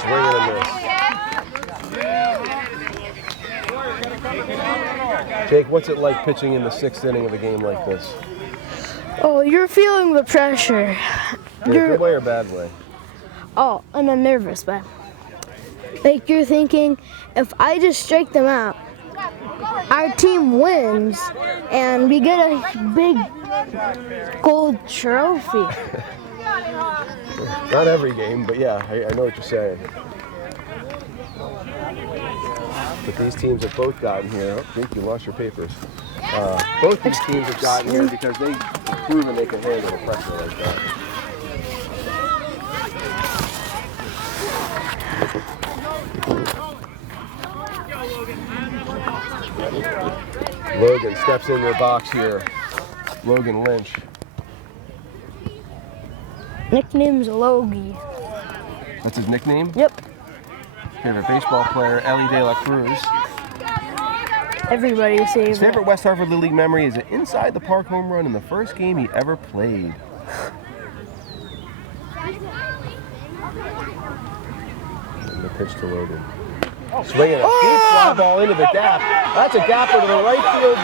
Swing and a miss. Jake, what's it like pitching in the 6th inning of a game like this? Oh, you're feeling the pressure. In a good way or bad way? Oh, in a nervous way. Like you're thinking, if I just strike them out, our team wins and we get a big gold trophy. Not every game, but yeah, I know what you're saying. But these teams have both gotten here. Oh, Jake, you lost your papers. Both these teams have gotten here because they've proven they can handle the pressure like that. Logan steps in their box here. Logan Lynch. Nickname's Logie. That's his nickname? Yep. Favorite baseball player, Ellie De La Cruz. Everybody's favorite. His favorite West Hartford Little League memory is an inside the park home run in the first game he ever played. And the pitch to Logan. Swinging a deep fly ball into the gap. That's a gapper to the right field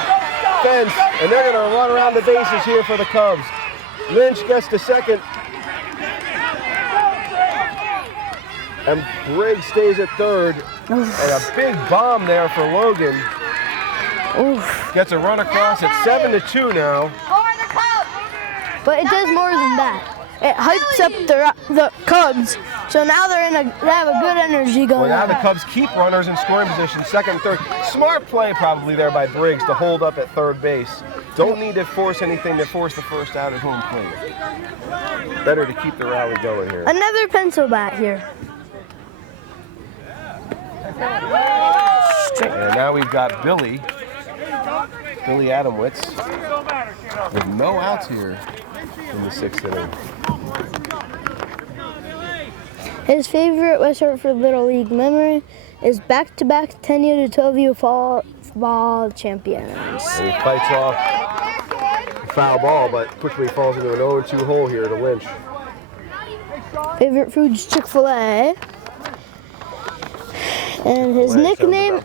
fence, and they're going to run around the bases here for the Cubs. Lynch gets to second. And Briggs stays at third. And a big bomb there for Logan. Oof. Gets a run across at 7-2 now. But it does more than that. It hypes up the Cubs, so now they have a good energy going. Well, now on. the Cubs keep runners in scoring position, second and third. Smart play probably there by Briggs to hold up at third base. Don't need to force anything to force the first out at home plate. Better to keep the rally going here. Another pencil bat here. And now we've got Billy Adamwitz with no outs here in the 6th inning. His favorite West Hartford Little League memory is back-to-back 10U to 12U fall ball champions. And he fights off a foul ball, but quickly falls into an 0-2 hole here to Lynch. Favorite food's Chick-fil-A. And his nickname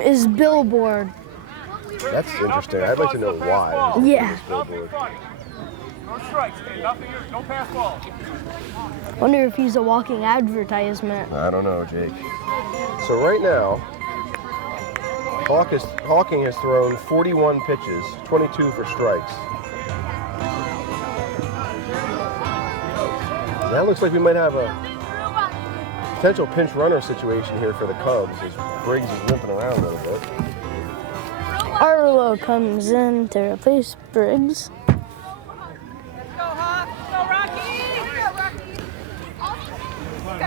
is Billboard. That's interesting. I'd like to know why. Yeah. Wonder if he's a walking advertisement. I don't know, Jake. So right now, Hawking has thrown 41 pitches, 22 for strikes. That looks like we might have a potential pinch runner situation here for the Cubs as Briggs is limping around a little bit. Arlo comes in to replace Briggs.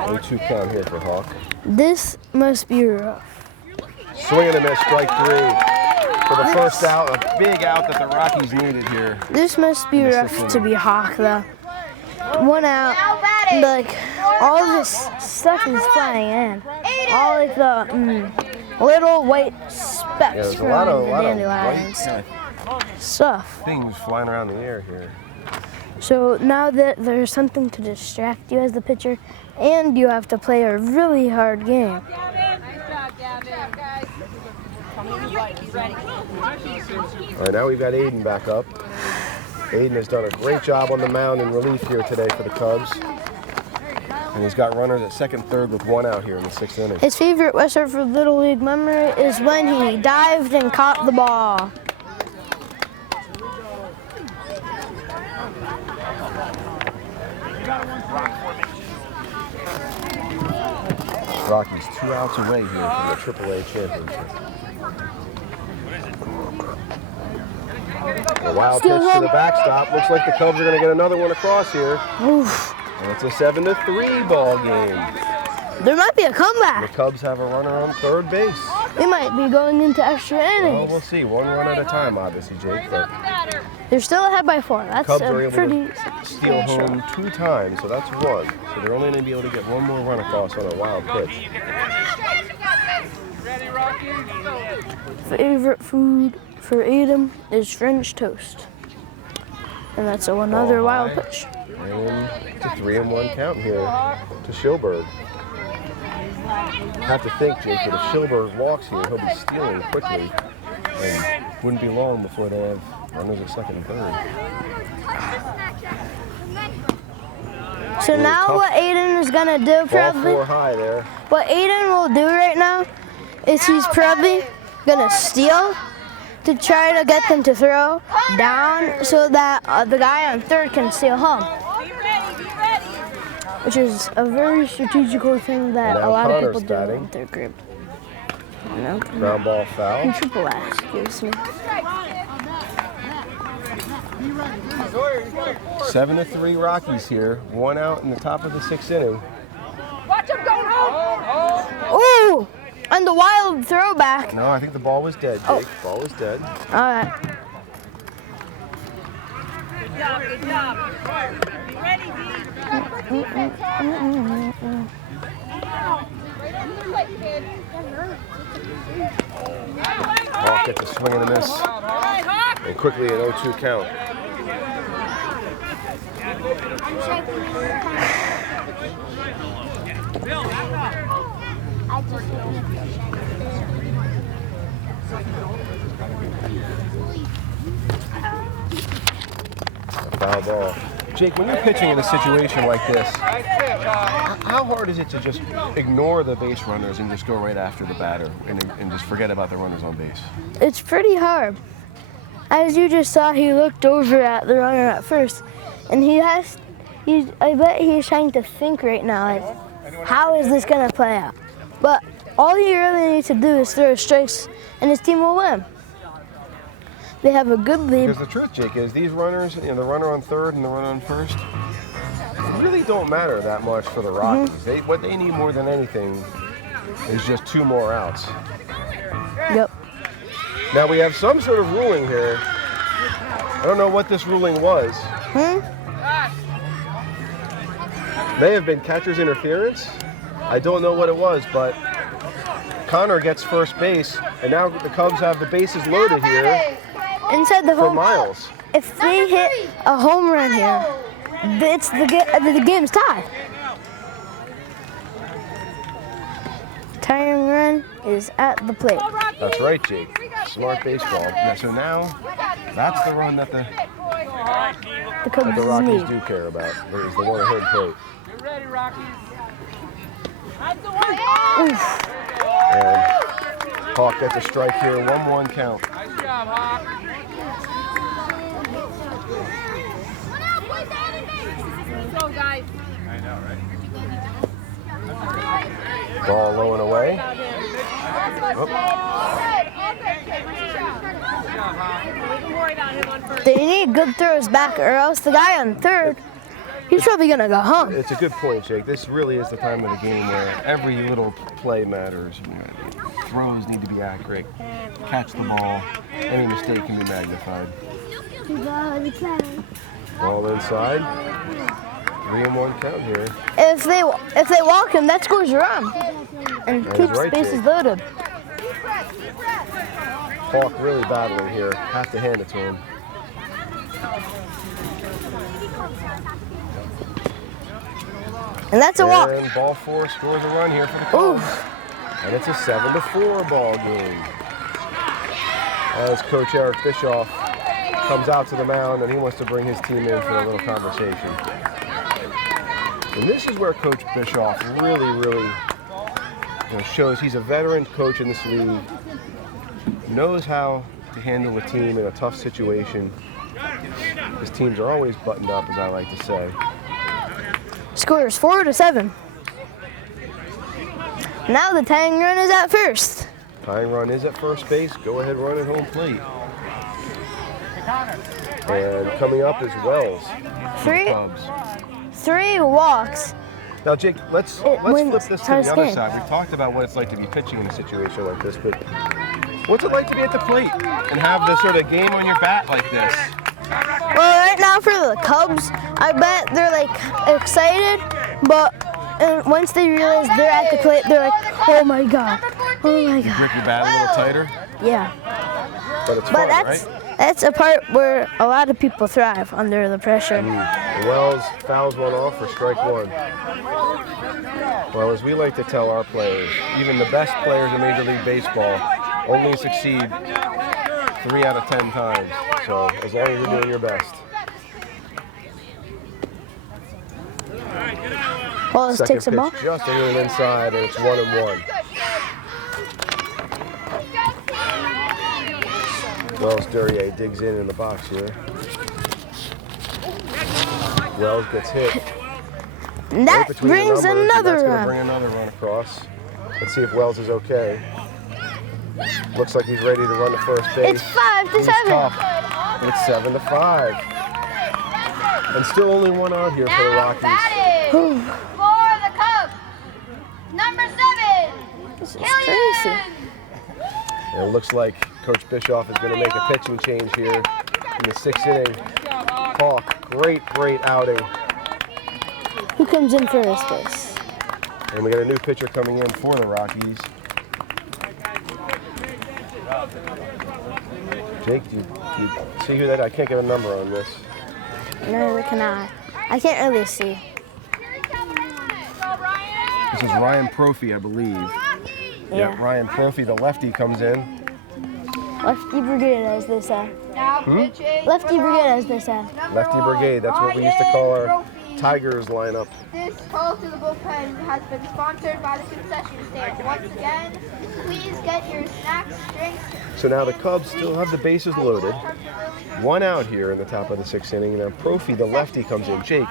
0-2 count here for Hawk. This must be rough. Swing and a miss, strike 3 for the first out. A big out that the Rockies needed here. This must be rough to be Hawk, though. 1 out, like, all this stuff is flying in. All like the little white specks from the dandelions. Stuff. Things flying around the air here. So now that there's something to distract you as the pitcher, and you have to play a really hard game. All right, now we've got Aiden back up. Aiden has done a great job on the mound in relief here today for the Cubs. And he's got runners at second, third with 1 out here in the 6th inning. His favorite West Hartford Little League memory is when he dived and caught the ball. Rockies 2 outs away here from the AAA championship. A wild pitch to the backstop. Looks like the Cubs are going to get another one across here. Oof. And it's a 7-3 ball game. There might be a The comeback. Cubs have a runner on third base. We might be going into extra Well, innings. we'll see. 1 run at a time, obviously, Jake. But They're still ahead by 4. That's Cubs a are able pretty to steal home 2 times, so that's 1. So they're only going to be able to get 1 more run across on a wild pitch. favorite food for Aiden is French toast. And that's another wild pitch. And it's a 3-1 count here to Schilberg. Have to think, Jake, that if Schilberg walks here, he'll be stealing quickly. And wouldn't be long before they have runners at second and third. So now tough. what Aiden is going to do Ball probably, 4 high there. what Aiden will do right now is he's probably going to steal to try to get them to throw down so that the guy on third can steal home. Which is a very strategical thing that Now a lot of Connor's people do batting. in third grade. You know? Ground ball foul. And triple S gives me. 7-3 Rockies here. 1 out in the top of the 6th inning. Watch him going home. Ooh! And the wild throwback. No, I think the ball was dead, Jake. Ball was dead. All right. Good job, good job. Be ready, Hawk gets a swing and a miss. And quickly an 0-2 count. Foul ball. Jake, when you're pitching in a situation like this, how hard is it to just ignore the base runners and just go right after the batter and just forget about the runners on base? It's pretty hard. As you just saw, he looked over at the runner at first, and I bet he's trying to think right now, like, how is this gonna play out? But all he really needs to do is throw strikes, and his team will win. They have a good lead. Because the truth, Jake, is these runners, the runner on third and the runner on first, really don't matter that much for the Rockies. What they need more than anything is just 2 more outs. Yep. Now we have some sort of ruling here. I don't know what this ruling was. May have been catcher's interference. I don't know what it was, but Connor gets first base, and now the Cubs have the bases loaded here Inside the for home. Miles. If they hit a home run here, the game's tied. Tying run is at the plate. That's right, Jake. Smart baseball. So now, that's the run that the Cubs Rockies need. do care about. There's the one ahead plate. Get ready, Rockies. And Hawk gets a strike here. 1-1 count. Nice job, Hawk. Let's go, guys. Ball low and away. They need good throws back, or else the guy on third He's probably gonna go home. It's a good point, Jake. This really is the time of the game where every little play matters. Throws need to be accurate. Catch the ball. Any mistake can be magnified. Ball inside. 3-1 count here. If they walk him, that scores a run and That is keeps right, bases Jake. loaded. Hawk really battling here. Have to hand it to him. And that's a walk. And ball 4 scores a run here for the Cubs. And it's a 7-4 ball game. As Coach Eric Bischoff comes out to the mound and he wants to bring his team in for a little conversation. And this is where Coach Bischoff really shows he's a veteran coach in this league, knows how to handle a team in a tough situation. His teams are always buttoned up, as I like to say. Score is 4-7. Now the tying run is at first. Tying run is at first base. Go ahead, run at home plate. And coming up is Wells. Three walks. Now, Jake, let's flip this to the other game. side. We've talked about what it's like to be pitching in a situation like this, but what's it like to be at the plate and have this sort of game on your bat like this? Well, right now for the Cubs, I bet they're like excited, but once they realize they're at the plate, they're like, oh my God. You grip your bat a little tighter? Yeah. But it's fun, right? That's a part where a lot of people thrive under the pressure. Wells fouls one off for strike 1. Well, as we like to tell our players, even the best players in Major League Baseball only succeed 3 out of 10 times. So as long as you're doing your best. Wallace Second takes a pitch ball. just into the inside, and it's 1-1. Wells Duryea digs in the box here. Wells gets hit. And that Right between the brings numbers, and another that's gonna run. bring another run across. Let's see if Wells is okay. Looks like he's ready to run to first base. It's 5-7. He's tough. It's 7-5. And still only one out here for the Rockies. For the Cubs, number 7, This is crazy. And it looks like Coach Bischoff is going to make a pitching change here in the 6th inning. Hawk, great outing. Who comes in first base? And we got a new pitcher coming in for the Rockies. Jake, do you see who that? I can't get a number on this. Neither can I. I can't really see. This is Ryan Prophy, I believe. Yeah, Ryan Prophy, the lefty, comes in. Lefty brigade, as they say. Lefty brigade, as they say. Lefty brigade, that's what we used to call our Tigers lineup. This call to the bullpen has been sponsored by the concession stand. Once again, please get your snacks, drinks. So now the Cubs still have the bases loaded. One out here in the top of the 6th inning. Now Prophy, the lefty, comes in. Jake,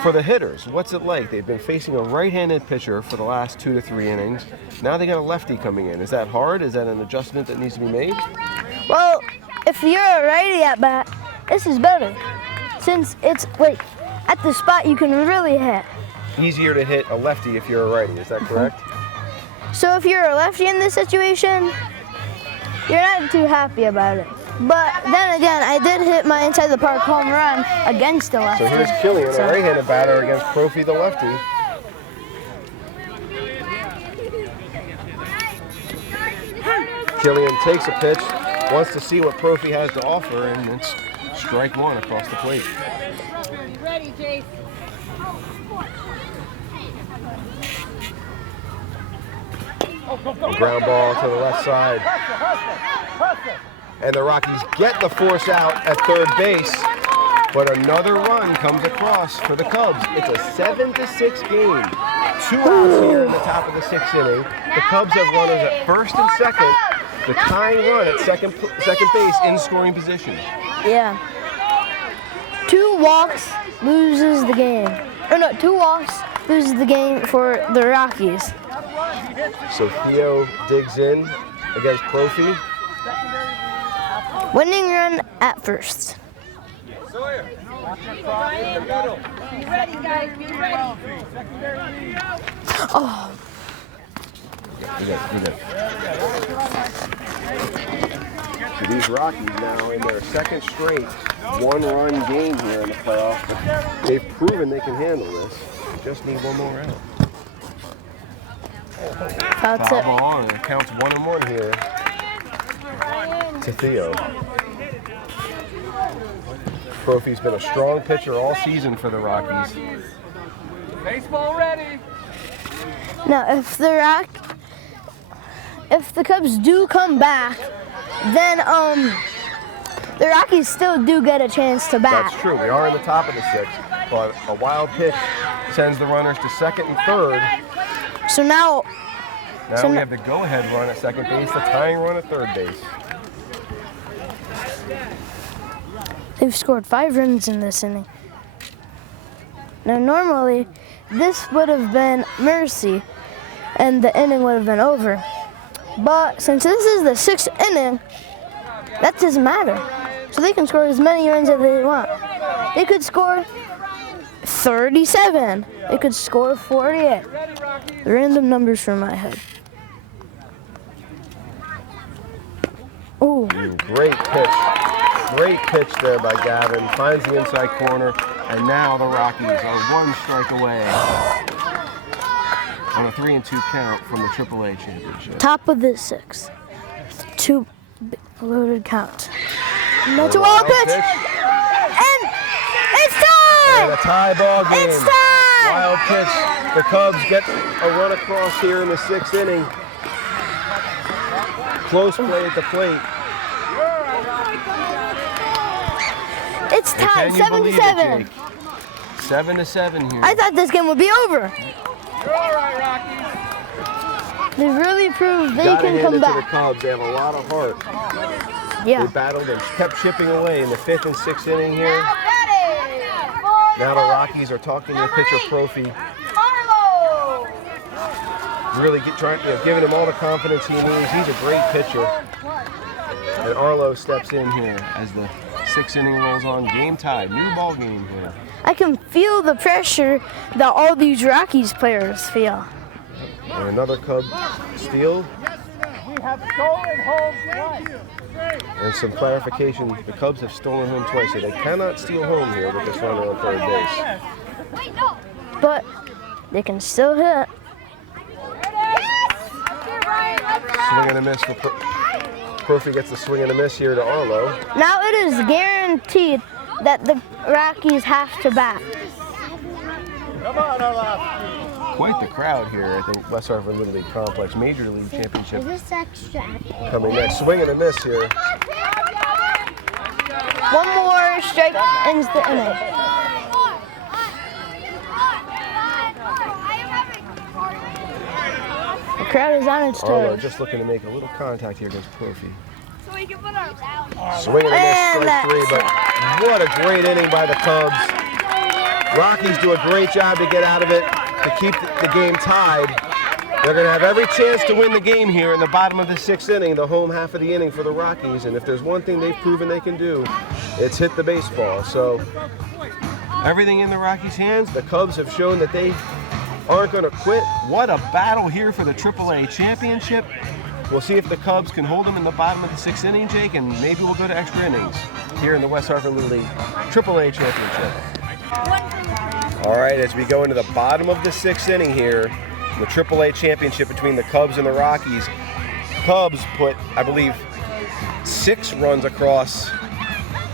for the hitters, what's it like? They've been facing a right-handed pitcher for the last 2 to 3 innings. Now they got a lefty coming in. Is that hard? Is that an adjustment that needs to be made? Well, if you're a righty at bat, this is better. Since it's, at the spot you can really hit. Easier to hit a lefty if you're a righty, is that correct? So if you're a lefty in this situation, you're not too happy about it. But then again, I did hit my inside the park home run against the lefty. So here's Killian, a right-handed batter against Prophy, the lefty. Killian takes a pitch, wants to see what Prophy has to offer, and it's strike 1 across the plate. Ready, Jace. A ground ball to the left side. And the Rockies get the force out at third base, but another run comes across for the Cubs. It's a 7-6 game. 2 outs here in the top of the 6th inning. The Cubs have runners at first and second. The tying run at second base in scoring position. Yeah. 2 walks loses the game. Or no, 2 walks loses the game for the Rockies. So Theo digs in against Prophy. Winning run at first. Be ready, guys. Be ready. Oh, So these Rockies now in their second straight one-run game here in the playoffs. They've proven they can handle this. They just need one more out. that's Foul it. ball, and it counts 1-1 here to Theo. Profi's been a strong pitcher all season for the Rockies. Baseball ready. Now, if the Cubs do come back, then the Rockies still do get a chance to bat. That's true. We are in the top of the sixth, but a wild pitch sends the runners to second and third. So now We have the go-ahead run at second base, the tying run at third base. they've scored 5 runs in this inning. Now, normally, this would have been mercy, and the inning would have been over. But since this is the 6th inning, that doesn't matter. So they can score as many runs as they want. They could score 37. They could score 48. Random numbers from my head. Ooh. Great pitch. Great pitch there by Gavin. Finds the inside corner, and now the Rockies are 1 strike away on a 3-2 count from the AAA championship. Top of the 6th. 2 loaded count. And that's a wild pitch. And it's time! And a tie ball game. It's time! Wild pitch. The Cubs get a run across here in the 6th inning. Close play at the plate. It's tied, 7-7. 7-7 here. I thought this game would be over. You're all right, Rockies. They've really proved they Gotta can hand come it to the back. Cubs. They have a lot of heart. Yeah. They battled and kept chipping away in the 5th and 6th inning here. Now ready. Now the Rockies are talking to pitcher Profi, Arlo. really giving him all the confidence he needs. He's a great pitcher. And Arlo steps in here as the 6th inning rolls on. Game tied. New ball game here. I can feel the pressure that all these Rockies players feel. And another Cub steal. We have stolen home twice. And some clarification, the Cubs have stolen home twice, so they cannot steal home here with this runner on third base. But they can still hit. Swing and a miss for Profi gets the swing and a miss here to Arlo. Now it is guaranteed that the Rockies have to bat. Come on, Arlo. Quite the crowd here, I think, West Hartford Little League Complex, Major League Championship this extra? coming next. Swing and a miss here. One more strike ends the inning. The crowd is on its Arlo toes. just looking to make a little contact here against Profi. So we can put our Swing and a miss, And strike 3, but what a great inning by the Cubs. Rockies do a great job to get out of it, to keep the game tied. They're going to have every chance to win the game here in the bottom of the 6th inning, the home half of the inning for the Rockies. And if there's one thing they've proven they can do, it's hit the baseball. So everything in the Rockies' hands. The Cubs have shown that they aren't going to quit. What a battle here for the AAA championship. We'll see if the Cubs can hold them in the bottom of the 6th inning, Jake, and maybe we'll go to extra innings here in the West Hartford Little League AAA championship. All right, as we go into the bottom of the 6th inning here, the AAA championship between the Cubs and the Rockies. Cubs put, I believe, 6 runs across,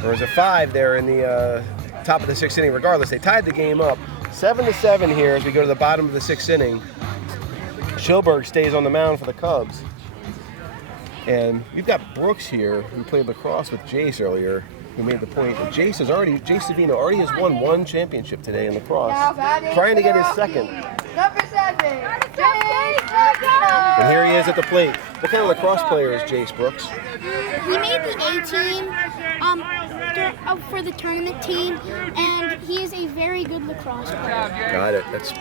or is it 5 there in the top of the 6th inning? Regardless, they tied the game up 7-7 here as we go to the bottom of the 6th inning. Schilberg stays on the mound for the Cubs. And we've got Brooks here, who played lacrosse with Jace earlier, who made the point that Jace Savino already has won 1 championship today in lacrosse, trying to get his 2nd. Number 7. Jace Savino. And here he is at the plate. What kind of lacrosse player is Jace Brooks? He made the A team for the tournament team, and he is a very good lacrosse player. Got it. That's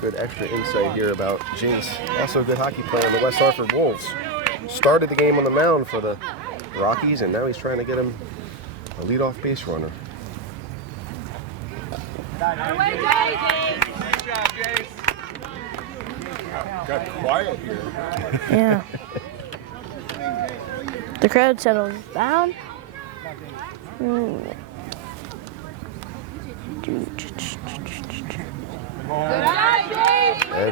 good extra insight here about Jace. Also a good hockey player in the West Hartford Wolves. Started the game on the mound for the Rockies, and now he's trying to get him a leadoff base runner. Got quiet here. Yeah. The crowd settles down. And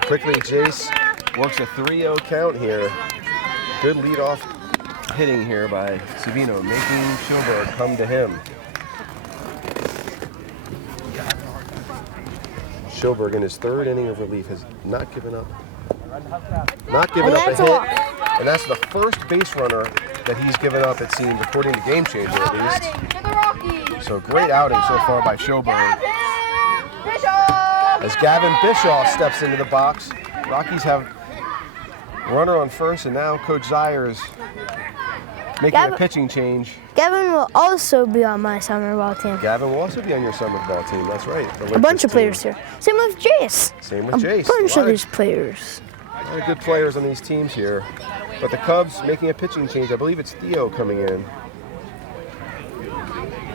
quickly, Jace works a 3-0 count here. Good leadoff hitting here by Savino, making Schoberg come to him. Schoberg in his 3rd inning of relief has not given up. Not given up a hit. And that's the first base runner that he's given up, it seems, according to Game Changer at least. So great outing so far by Schoberg. As Gavin Bischoff steps into the box, Rockies have runner on first, and now Coach Zier is making a pitching change. Gavin will also be on my summer ball team. Gavin will also be on your summer ball team, that's right. A bunch of players here. Same with Jace. Same with Jace. A bunch of these players. A lot of good players on these teams here. But the Cubs making a pitching change. I believe it's Theo coming in.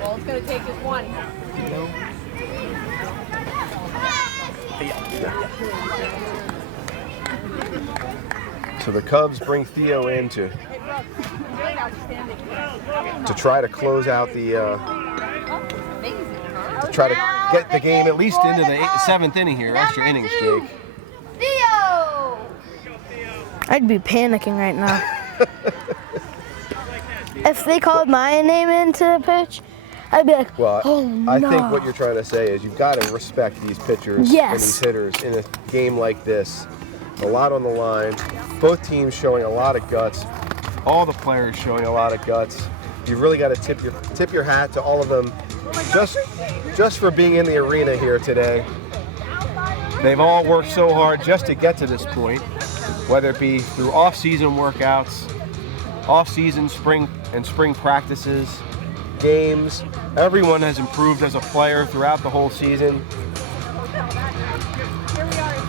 All it's going to take is one. So the Cubs bring Theo in to try to close out the to try to get the game at least into the 7th inning here. Extra innings, Jake. Theo! I'd be panicking right now. If they called my name into the pitch, I'd be like, well, oh no. I think what you're trying to say is you've got to respect these pitchers and these hitters in a game like this. A lot on the line. Both teams showing a lot of guts. All the players showing a lot of guts. You've really got to tip your hat to all of them just for being in the arena here today. They've all worked so hard just to get to this point, whether it be through off-season workouts, off-season spring practices, games. Everyone has improved as a player throughout the whole season.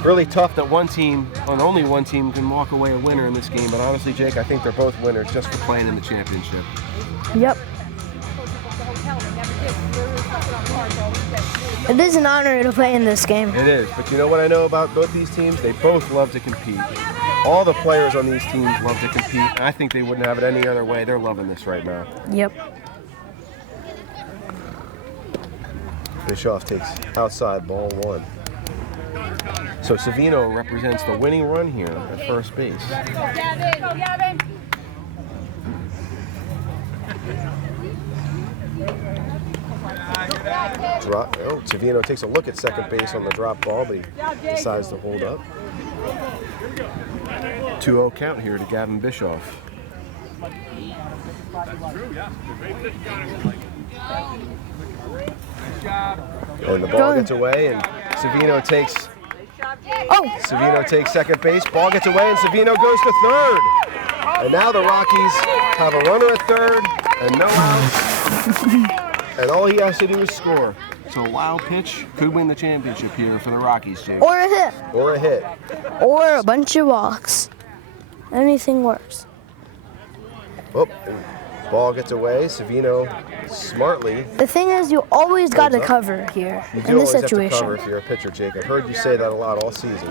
Really tough that one team, and only one team, can walk away a winner in this game. But honestly, Jake, I think they're both winners just for playing in the championship. Yep. It is an honor to play in this game. It is, but you know what I know about both these teams? They both love to compete. All the players on these teams love to compete, and I think they wouldn't have it any other way. They're loving this right now. Yep. Bischoff takes outside ball 1. So Savino represents the winning run here at first base. Go, Gavin! Go, Gavin! Savino takes a look at second base on the drop ball, but he decides to hold up. 2-0 count here to Gavin Bischoff. And the ball gets away, and Savino takes second base. Ball gets away, and Savino goes to third. And now the Rockies have a runner at third and no outs. And all he has to do is score. So a wild pitch could win the championship here for the Rockies, Jake. Or a hit. Or a hit. Or a bunch of walks. Anything works. Oh, ball gets away. Savino smartly. The thing is, you always got to cover here You in do this always situation. have to cover if you're a pitcher, Jake. I've heard you say that a lot all season.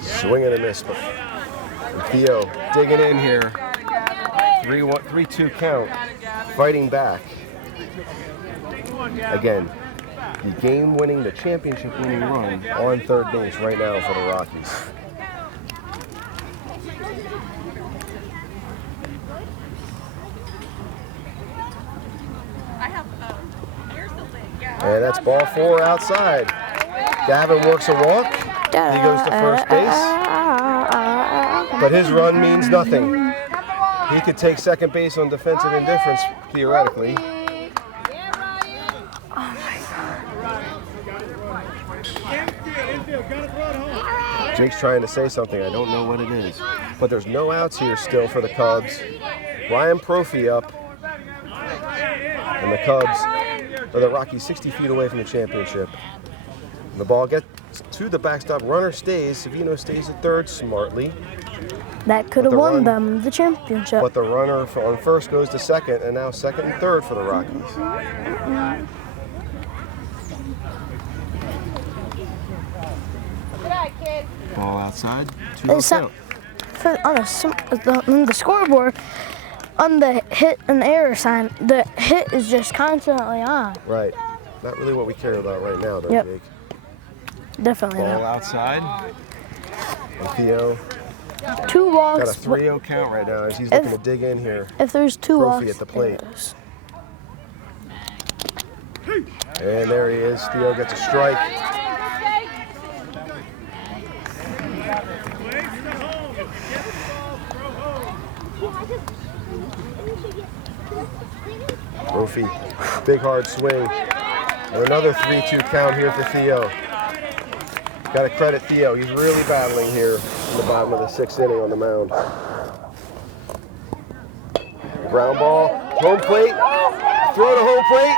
Swing and a miss, but Theo digging in here. 3-2 count, fighting back. Again, the game-winning, the championship-winning run on third base right now for the Rockies. And that's ball 4 outside. Gavin works a walk. He goes to first base. But his run means nothing. He could take second base on defensive indifference, theoretically. Jake's trying to say something. I don't know what it is. But there's no outs here still for the Cubs. Ryan Prophy up. And the Cubs, or the Rockies, 60 feet away from the championship. The ball to the backstop. Runner stays. Savino stays at third smartly. That could have won them the championship. But the runner on first goes to second, and now second and third for the Rockies. Ball outside. 2-0 count. On the scoreboard, on the hit and error sign, the hit is just constantly on. Right. Not really what we care about right now, though, Yep. Jake. Definitely Ball not. outside. And Theo 2 walks. got a 3-0 count right now as he's looking to dig in here. If there's 2 Trophy walks, at the plate. there's- And there he is. Theo gets a strike. Trophy. Big hard swing. And another 3-2 count here for Theo. Got to credit Theo. He's really battling here in the bottom of the 6th inning on the mound. Ground ball, home plate, throw to home plate.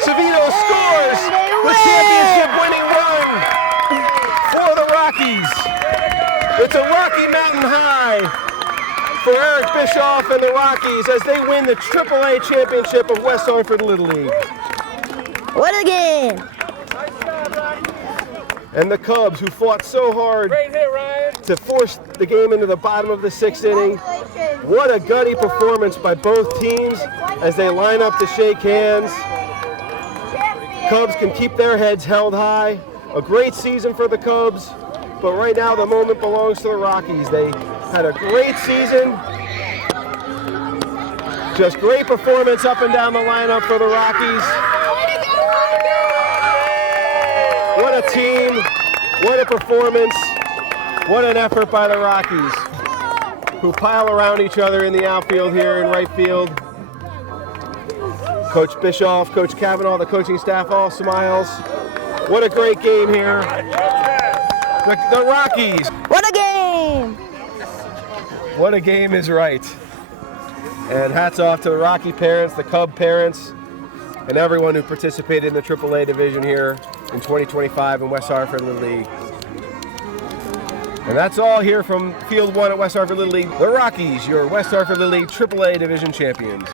Savino scores the championship winning run for the Rockies. It's a Rocky Mountain high for Eric Bischoff and the Rockies as they win the AAA championship of West Hartford Little League. What a game! And the Cubs, who fought so hard to force the game into the bottom of the 6th inning. What a gutty performance by both teams as they line up to shake hands. Cubs can keep their heads held high. A great season for the Cubs, but right now the moment belongs to the Rockies. They had a great season. Just great performance up and down the lineup for the Rockies. What a team, what a performance, what an effort by the Rockies, who pile around each other in the outfield here in right field. Coach Bischoff, Coach Cavanaugh, the coaching staff all smiles. What a great game here. The Rockies. What a game! What a game is right. And hats off to the Rocky parents, the Cub parents, and everyone who participated in the AAA division here in 2025 in West Hartford Little League. And that's all here from Field 1 at West Hartford Little League. The Rockies, your West Hartford Little League AAA division champions.